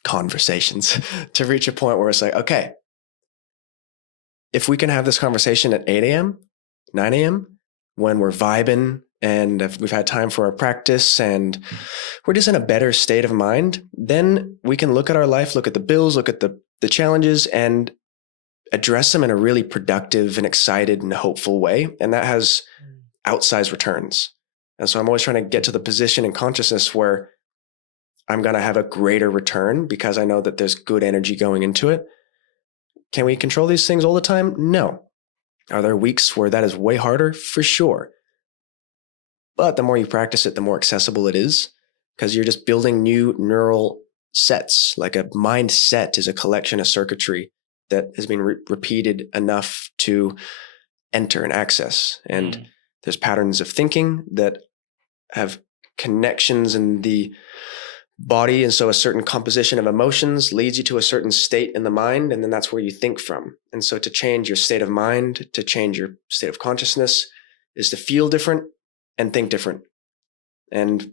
conversations to reach a point where it's like, okay, if we can have this conversation at 8 a.m., 9 a.m., when we're vibing and if we've had time for our practice and we're just in a better state of mind, then we can look at our life, look at the bills, look at the challenges and address them in a really productive and excited and hopeful way. And that has outsized returns. And so I'm always trying to get to the position in consciousness where I'm going to have a greater return because I know that there's good energy going into it. Can we control these things all the time? No. Are there weeks where that is way harder? For sure. But the more you practice it, the more accessible it is because you're just building new neural sets. Like a mindset is a collection of circuitry that has been repeated enough to enter and access. And there's patterns of thinking that have connections in the body. And so a certain composition of emotions leads you to a certain state in the mind. And then that's where you think from. And so to change your state of mind, to change your state of consciousness is to feel different and think different and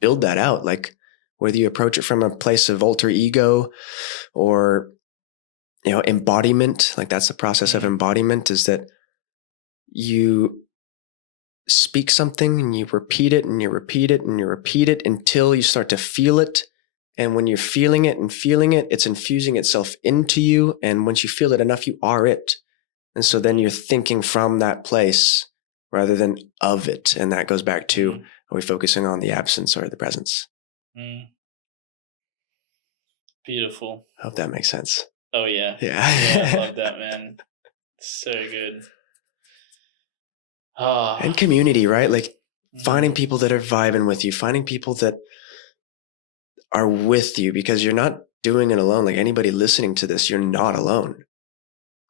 build that out. Like whether you approach it from a place of alter ego or, you know, embodiment, like that's the process of embodiment is that you speak something and you repeat it and you repeat it and you repeat it until you start to feel it. And when you're feeling it and feeling it, it's infusing itself into you. And once you feel it enough, you are it. And so then you're thinking from that place rather than of it. And that goes back to, are we focusing on the absence or the presence? Beautiful. I hope that makes sense. Oh, yeah. Yeah. I love that, man. So good. Oh. And community, right? Like finding people that are vibing with you, finding people that are with you because you're not doing it alone. Like anybody listening to this, you're not alone.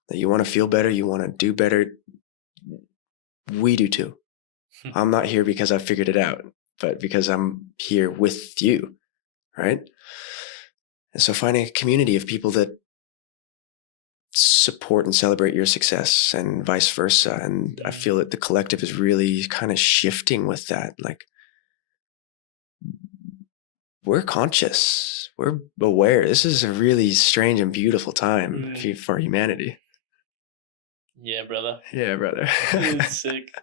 That you want to feel better, you want to do better. We do too. I'm not here because I figured it out, but because I'm here with you, right? And so finding a community of people that support and celebrate your success and vice versa. And I feel that the collective is really kind of shifting with that. Like we're conscious, we're aware. This is a really strange and beautiful time for humanity. Yeah, brother. Yeah, brother. It's sick.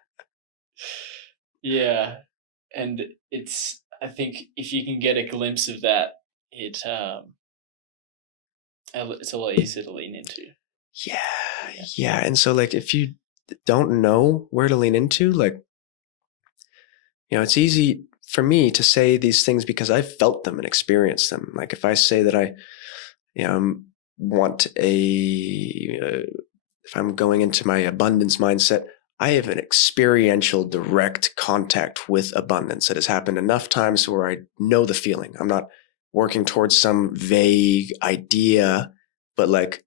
Yeah. And I think if you can get a glimpse of that, it's a lot easier to lean into. Yeah. And so like, if you don't know where to lean into, like, you know, it's easy for me to say these things because I've felt them and experienced them. Like if I say that I, you know, want if I'm going into my abundance mindset, I have an experiential direct contact with abundance that has happened enough times where I know the feeling. I'm not working towards some vague idea, but like,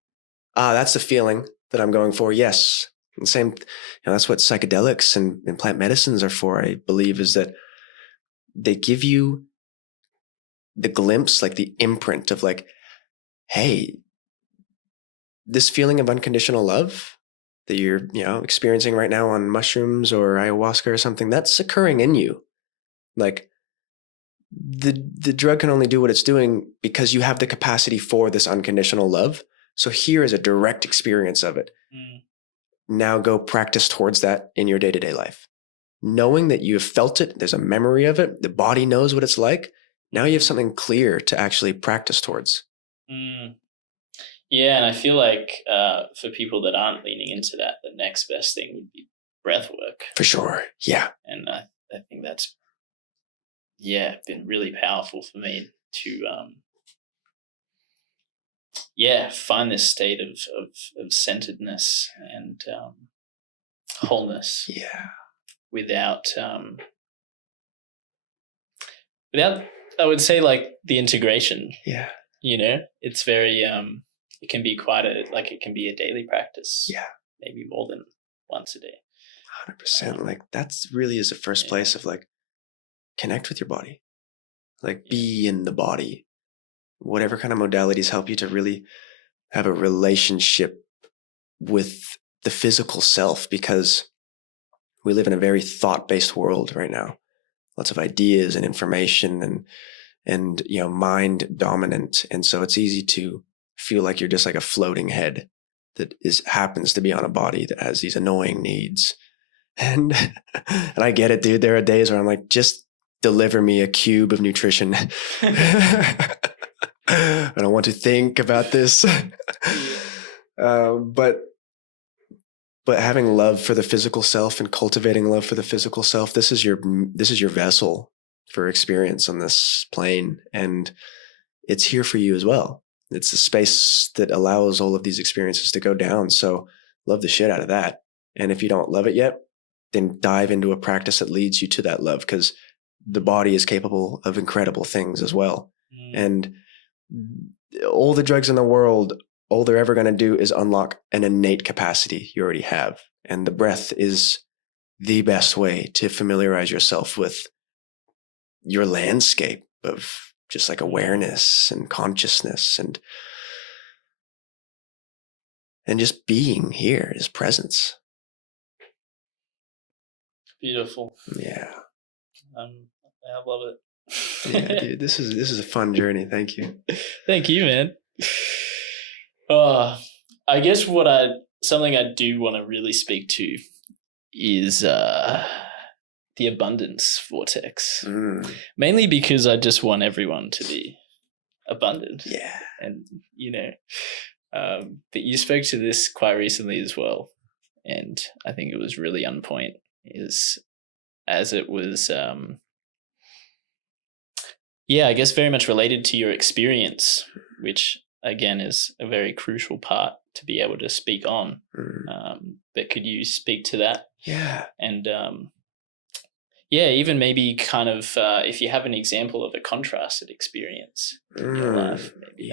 that's the feeling that I'm going for. Yes. And same, you know, that's what psychedelics and plant medicines are for, I believe, is that they give you the glimpse, like the imprint of like, hey, this feeling of unconditional love that you're, you know, experiencing right now on mushrooms or ayahuasca or something, that's occurring in you. Like the drug can only do what it's doing because you have the capacity for this unconditional love. So here is a direct experience of it. Now go practice towards that in your day-to-day life. Knowing that you have felt it, there's a memory of it, the body knows what it's like. Now you have something clear to actually practice towards. Yeah, and I feel like for people that aren't leaning into that, the next best thing would be breath work. For sure, yeah. And I think that's been really powerful for me to find this state of centeredness and wholeness. Yeah. Without I would say like the integration. Yeah. It's very it can be it can be a daily practice. Yeah. Maybe more than once a day. 100%. Like that's really is the first place of like connect with your body. Like be in the body. Whatever kind of modalities help you to really have a relationship with the physical self, because we live in a very thought-based world right now. Lots of ideas and information and mind dominant. And so it's easy to feel like you're just like a floating head that happens to be on a body that has these annoying needs. And I get it, dude. There are days where I'm like, just deliver me a cube of nutrition. I don't want to think about this. But having love for the physical self and cultivating love for the physical self, this is your vessel for experience on this plane, and it's here for you as well. It's a space that allows all of these experiences to go down. So love the shit out of that. And if you don't love it yet, then dive into a practice that leads you to that love, because the body is capable of incredible things as well. And all the drugs in the world, all they're ever going to do is unlock an innate capacity you already have. And the breath is the best way to familiarize yourself with your landscape of just like awareness and consciousness and just being here is presence. Beautiful. Yeah. I love it. Yeah, dude, this is a fun journey. Thank you. Thank you, man. I guess something I do want to really speak to is the abundance vortex. Mainly because I just want everyone to be abundant. Yeah. And but you spoke to this quite recently as well, and I think it was really on point. As it was I guess very much related to your experience, which again is a very crucial part to be able to speak on. But could you speak to that? Yeah. And even maybe kind of if you have an example of a contrasted experience in your life. Maybe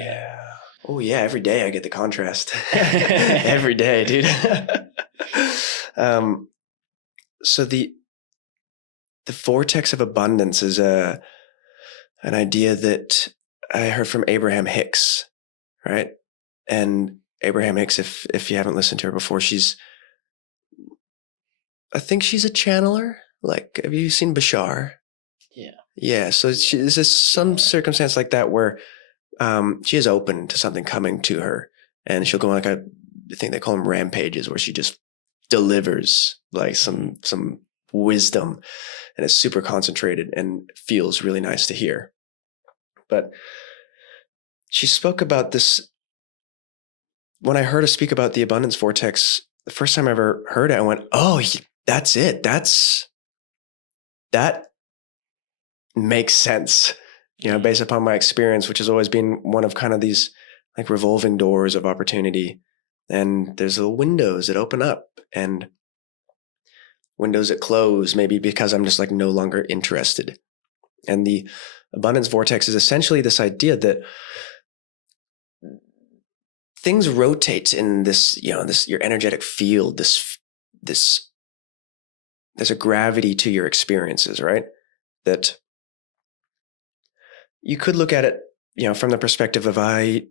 Oh yeah, every day I get the contrast. Every day, dude. So the vortex of abundance is an idea that I heard from Abraham Hicks, right? And Abraham Hicks, if you haven't listened to her before, I think she's a channeler. Like, have you seen Bashar? Yeah. Yeah. So is this some circumstance like that where she is open to something coming to her, and she'll go on like I think they call them rampages, where she just delivers like some wisdom, and it's super concentrated and feels really nice to hear. But she spoke about this. When I heard her speak about the abundance vortex, the first time I ever heard it, I went, oh, that's it. That makes sense, based upon my experience, which has always been one of kind of these like revolving doors of opportunity. And there's little windows that open up and windows that close, maybe because I'm just like no longer interested. And the abundance vortex is essentially this idea that things rotate in this, your energetic field, there's a gravity to your experiences, right? That you could look at it, from the perspective of I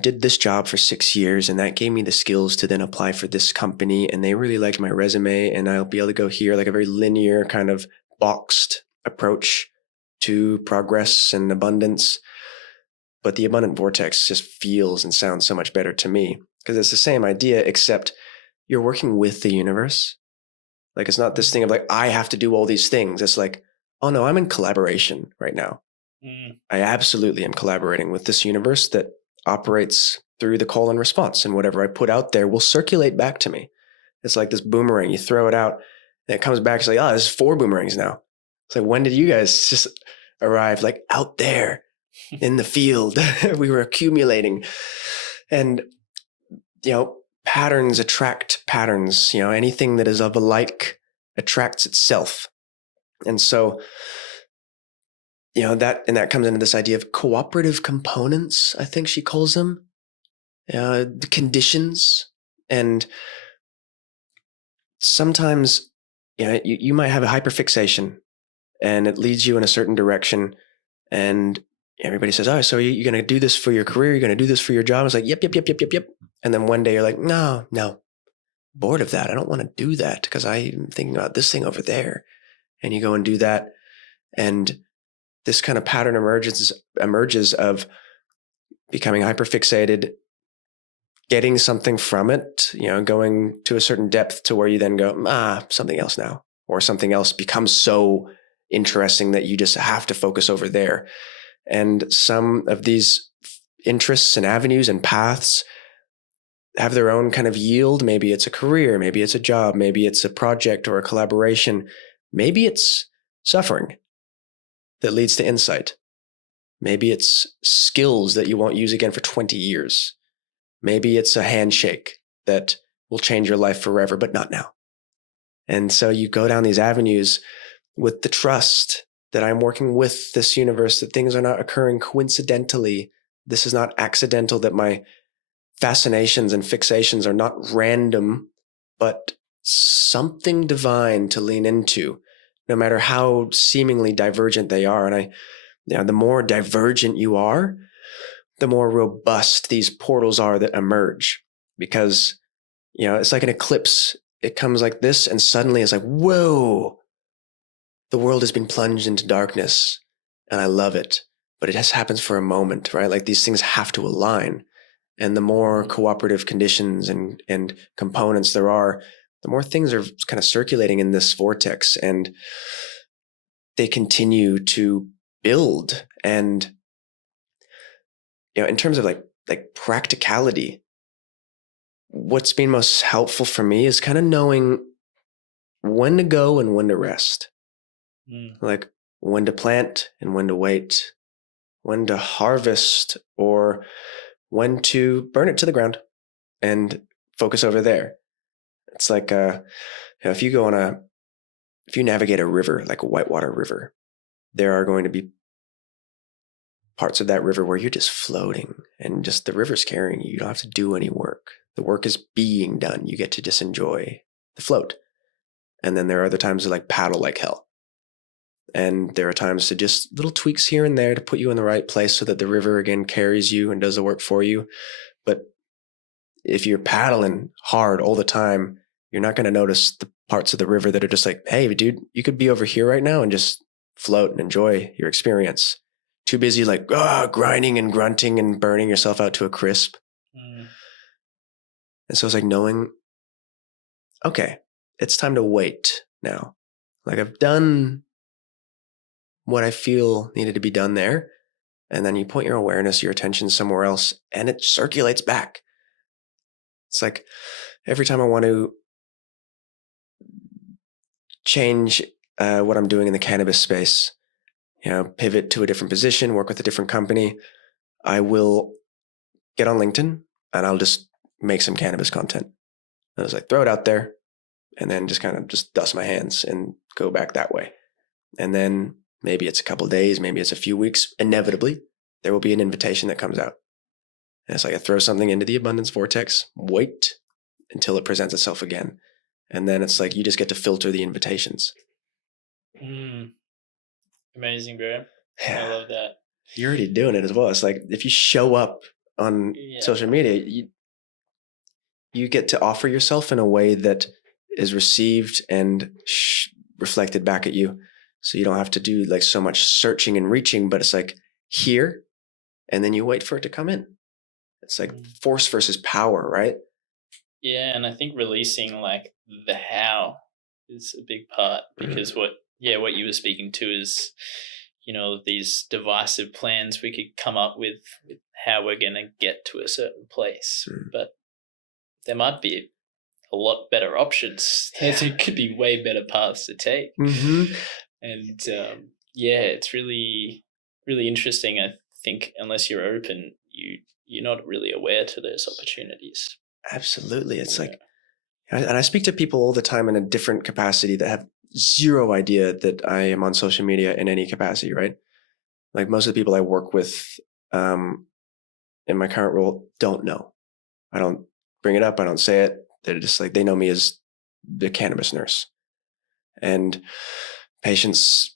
did this job for 6 years and that gave me the skills to then apply for this company and they really liked my resume and I'll be able to go here, like a very linear kind of boxed approach to progress and abundance. But the abundant vortex just feels and sounds so much better to me because it's the same idea, except you're working with the universe. Like, it's not this thing of like, I have to do all these things. It's like, oh no, I'm in collaboration right now. I absolutely am collaborating with this universe that operates through the call and response, and whatever I put out there will circulate back to me. It's like this boomerang. You throw it out and it comes back. It's like, oh, there's 4 boomerangs now. It's like, when did you guys just arrived, like out there in the field. We were accumulating. And, patterns attract patterns. Anything that is of a like attracts itself. And so, that comes into this idea of cooperative components, I think she calls them, the conditions. And sometimes, you might have a hyperfixation and it leads you in a certain direction. And everybody says, oh, so you're going to do this for your career? You're going to do this for your job? It's like, yep. And then one day you're like, no, bored of that. I don't want to do that because I'm thinking about this thing over there. And you go and do that. And this kind of pattern emerges of becoming hyperfixated, getting something from it, going to a certain depth to where you then go, something else now, or something else becomes so interesting that you just have to focus over there. And some of these interests and avenues and paths have their own kind of yield. Maybe it's a career, maybe it's a job, maybe it's a project or a collaboration, maybe it's suffering that leads to insight. Maybe it's skills that you won't use again for 20 years. Maybe it's a handshake that will change your life forever, but not now. And so you go down these avenues with the trust that I'm working with this universe, that things are not occurring coincidentally. This is not accidental, that my fascinations and fixations are not random, but something divine to lean into, no matter how seemingly divergent they are. And the more divergent you are, the more robust these portals are that emerge, because, it's like an eclipse. It comes like this, and suddenly it's like, whoa, the world has been plunged into darkness, and I love it. But it just happens for a moment, right? Like these things have to align. And the more cooperative conditions and components there are, the more things are kind of circulating in this vortex, and they continue to build. And, in terms of like practicality, what's been most helpful for me is kind of knowing when to go and when to rest. Like when to plant and when to wait, when to harvest or when to burn it to the ground and focus over there. It's like, if you navigate a river, like a whitewater river, there are going to be parts of that river where you're just floating and just the river's carrying you. You don't have to do any work. The work is being done. You get to just enjoy the float. And then there are other times to like paddle like hell. And there are times to just little tweaks here and there to put you in the right place so that the river again carries you and does the work for you. But if you're paddling hard all the time, you're not going to notice the parts of the river that are just like, hey, dude, you could be over here right now and just float and enjoy your experience. Too busy like grinding and grunting and burning yourself out to a crisp. And so it's like knowing, okay, it's time to wait now. Like I've done what I feel needed to be done there. And then you point your awareness, your attention somewhere else, and it circulates back. It's like every time I want to change what I'm doing in the cannabis space, pivot to a different position, work with a different company, I will get on LinkedIn and I'll just make some cannabis content. And I was like, throw it out there and then just kind of just dust my hands and go back that way. And then maybe it's a couple of days, maybe it's a few weeks. Inevitably, there will be an invitation that comes out. And it's like I throw something into the abundance vortex, wait until it presents itself again. And then it's like you just get to filter the invitations. Amazing, bro. Yeah. I love that. You're already doing it as well. It's like if you show up on social media, you get to offer yourself in a way that is received and reflected back at you. So you don't have to do like so much searching and reaching, but it's like here, and then you wait for it to come in. It's like force versus power, right? Yeah, and I think releasing like the how is a big part, because what you were speaking to is, these divisive plans we could come up with how we're going to get to a certain place, but there might be a lot better options. There could be way better paths to take. And Yeah, it's really, really interesting. I think unless you're open, you're not really aware to those opportunities. Absolutely. It's Yeah. like, and I speak to people all the time in a different capacity that have zero idea that I am on social media in any capacity, right? Like most of the people I work with in my current role don't know. I don't bring it up. I don't say it. They're just like, they know me as the cannabis nurse. And patients,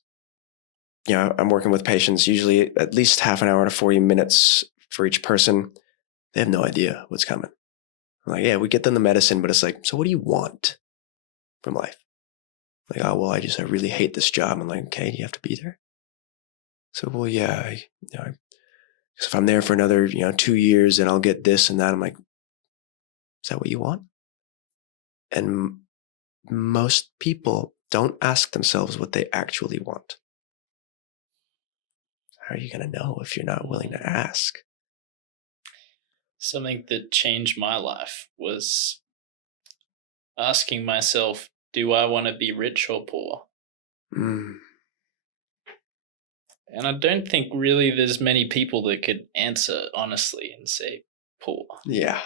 I'm working with patients usually at least half an hour to 40 minutes for each person. They have no idea what's coming. I'm like, yeah, we get them the medicine, but it's like, so what do you want from life? Like, oh, well, I really hate this job. I'm like, okay, do you have to be there? So, well, yeah, because if I'm there for another, 2 years, and I'll get this and that. I'm like, is that what you want? And most people don't ask themselves what they actually want. How are you going to know if you're not willing to ask? Something that changed my life was asking myself, do I want to be rich or poor? Mm, And I don't think really there's many people that could answer honestly and say poor. yeah.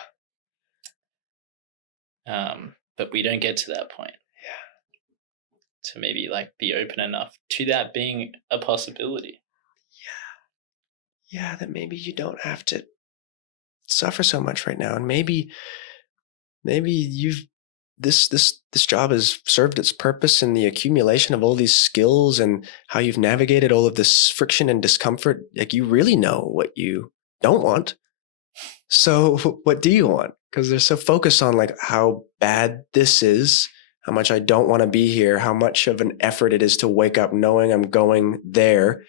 But we don't get to that point. Yeah. To maybe like be open enough to that being a possibility. Yeah, that maybe you don't have to suffer so much right now. And maybe you've this job has served its purpose in the accumulation of all these skills and how you've navigated all of this friction and discomfort. Like you really know what you don't want. So what do you want? Because they're so focused on like how bad this is, how much I don't want to be here, how much of an effort it is to wake up knowing I'm going there.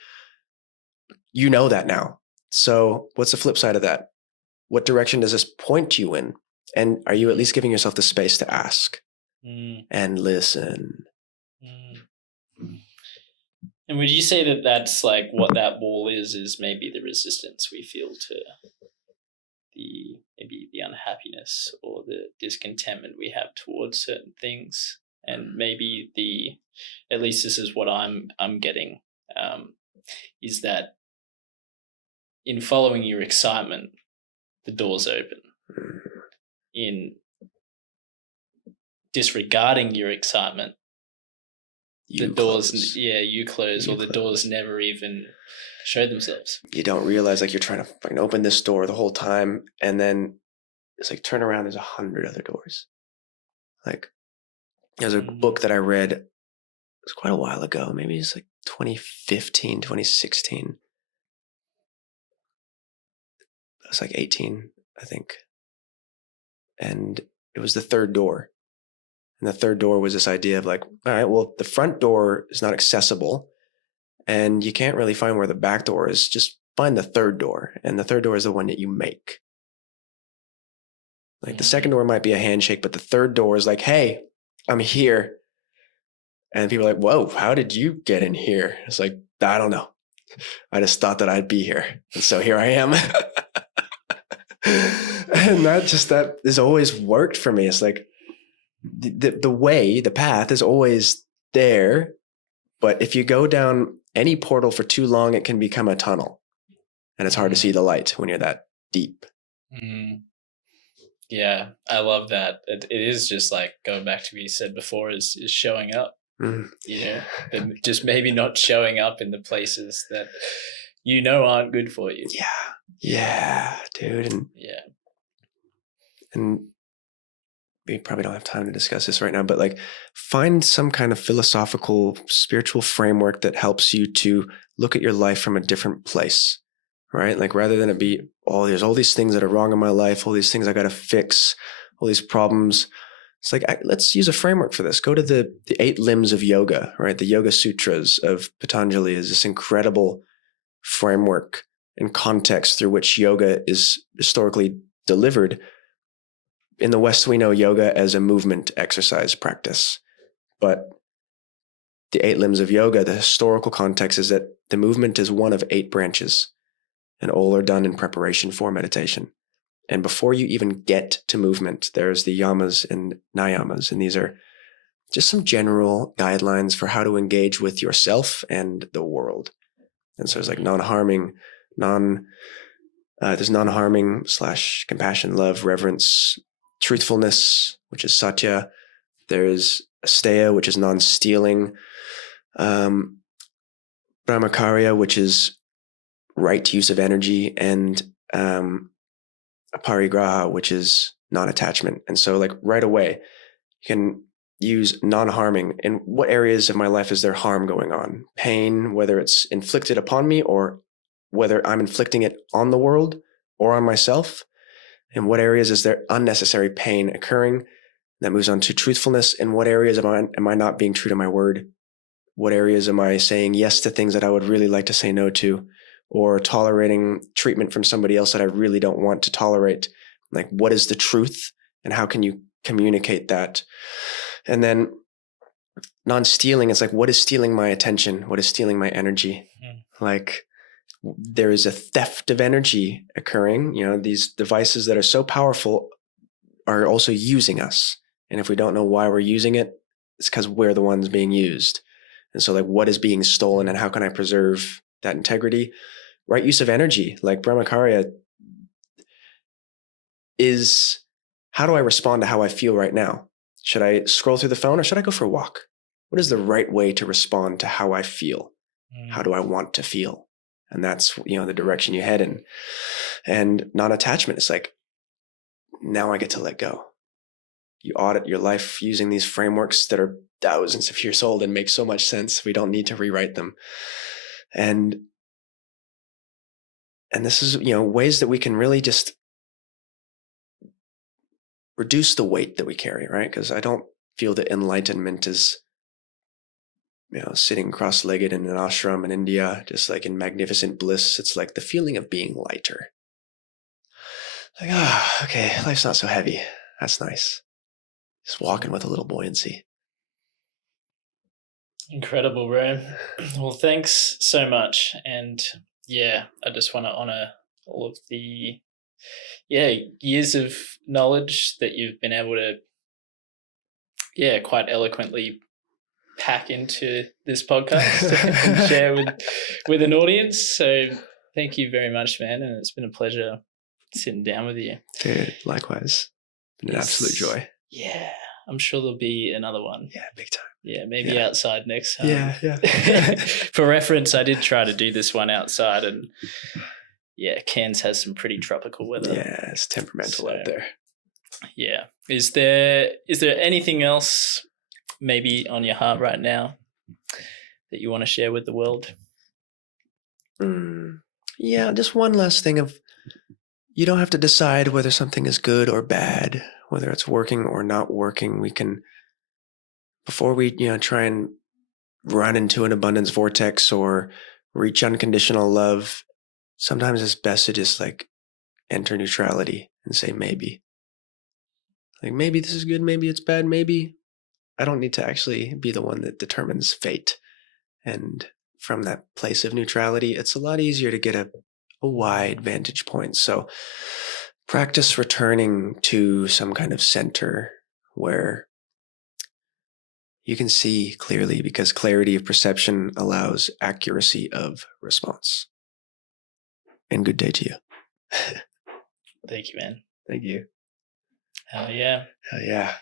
You know that now. So what's the flip side of that? What direction does this point you in? And are you at least giving yourself the space to ask and listen? And would you say that that's like what that wall is maybe the resistance we feel to maybe the unhappiness or the discontentment we have towards certain things, and maybe at least this is what I'm getting, is that in following your excitement, the doors open. In disregarding your excitement, the doors close. You close, or the doors never even show themselves. You don't realize like you're trying to fucking open this door the whole time, and then it's like turn around, there's 100 other doors. Like there's a book that I read, it was quite a while ago, maybe it's like 2015, 2016. I was like 18, I think. And it was the third door. And the third door was this idea of like, all right, well, the front door is not accessible and you can't really find where the back door is. Just find the third door. And the third door is the one that you make. Like the second door might be a handshake, but the third door is like, hey, I'm here. And people are like, whoa, how did you get in here? It's like, I don't know. I just thought that I'd be here. And so here I am. And that has always worked for me. It's like the path is always there. But if you go down any portal for too long, it can become a tunnel. And it's hard to see the light when you're that deep. Yeah, I love that. It is just like going back to what you said before is showing up. But just maybe not showing up in the places that aren't good for you. Yeah, dude. And we probably don't have time to discuss this right now, but like find some kind of philosophical, spiritual framework that helps you to look at your life from a different place, right? Like rather than it be, there's all these things that are wrong in my life, all these things I got to fix, all these problems. It's like, let's use a framework for this. Go to the 8 limbs of yoga, right? The Yoga Sutras of Patanjali is this incredible framework and context through which yoga is historically delivered. In the West, we know yoga as a movement exercise practice, but the 8 limbs of yoga, the historical context is that the movement is one of 8 branches, and all are done in preparation for meditation. And before you even get to movement, there's the yamas and niyamas, and these are just some general guidelines for how to engage with yourself and the world. And so it's like non-harming, there's non-harming / compassion, love, reverence, truthfulness, which is satya. There's asteya, which is non-stealing, brahmacharya, which is right use of energy, and aparigraha, which is non-attachment. And so like right away, you can use non-harming. In what areas of my life is there harm going on? Pain, whether it's inflicted upon me or whether I'm inflicting it on the world or on myself. In what areas is there unnecessary pain occurring? That moves on to truthfulness. In what areas am I not being true to my word? What areas am I saying yes to things that I would really like to say no to, or tolerating treatment from somebody else that I really don't want to tolerate? Like, what is the truth and how can you communicate that? And then non-stealing, it's like, what is stealing my attention? What is stealing my energy? Like, there is a theft of energy occurring. These devices that are so powerful are also using us. And if we don't know why we're using it, it's because we're the ones being used. And so like, what is being stolen and how can I preserve that integrity? Right use of energy, like brahmacharya is, how do I respond to how I feel right now? Should I scroll through the phone or should I go for a walk? What is the right way to respond to how I feel? How do I want to feel? And that's, the direction you head in. And non-attachment is like, now I get to let go. You audit your life using these frameworks that are thousands of years old and make so much sense. We don't need to rewrite them. And this is, ways that we can really just reduce the weight that we carry, right? Because I don't feel that enlightenment is, sitting cross-legged in an ashram in India, just like in magnificent bliss. It's like the feeling of being lighter. Like, okay, life's not so heavy. That's nice. Just walking with a little buoyancy. Incredible, bro. Well, thanks so much. And yeah, I just want to honor all of the years of knowledge that you've been able to quite eloquently pack into this podcast and share with an audience. So thank you very much, man. And it's been a pleasure sitting down with you. Dude, likewise. Been an absolute joy. Yeah. I'm sure there'll be another one. Yeah, big time. Yeah, maybe outside next time. Yeah. For reference, I did try to do this one outside, and Cairns has some pretty tropical weather. Yeah, it's temperamental out there. Yeah. Is there anything else maybe on your heart right now that you want to share with the world? Yeah, just one last thing of, you don't have to decide whether something is good or bad, whether it's working or not working. We can, before we, try and run into an abundance vortex or reach unconditional love, sometimes it's best to just like enter neutrality and say maybe. Like, maybe this is good, maybe it's bad, maybe I don't need to actually be the one that determines fate. And from that place of neutrality, it's a lot easier to get a wide vantage point. So practice returning to some kind of center where you can see clearly, because clarity of perception allows accuracy of response. And good day to you. Thank you, man. Thank you. Hell yeah. Hell yeah.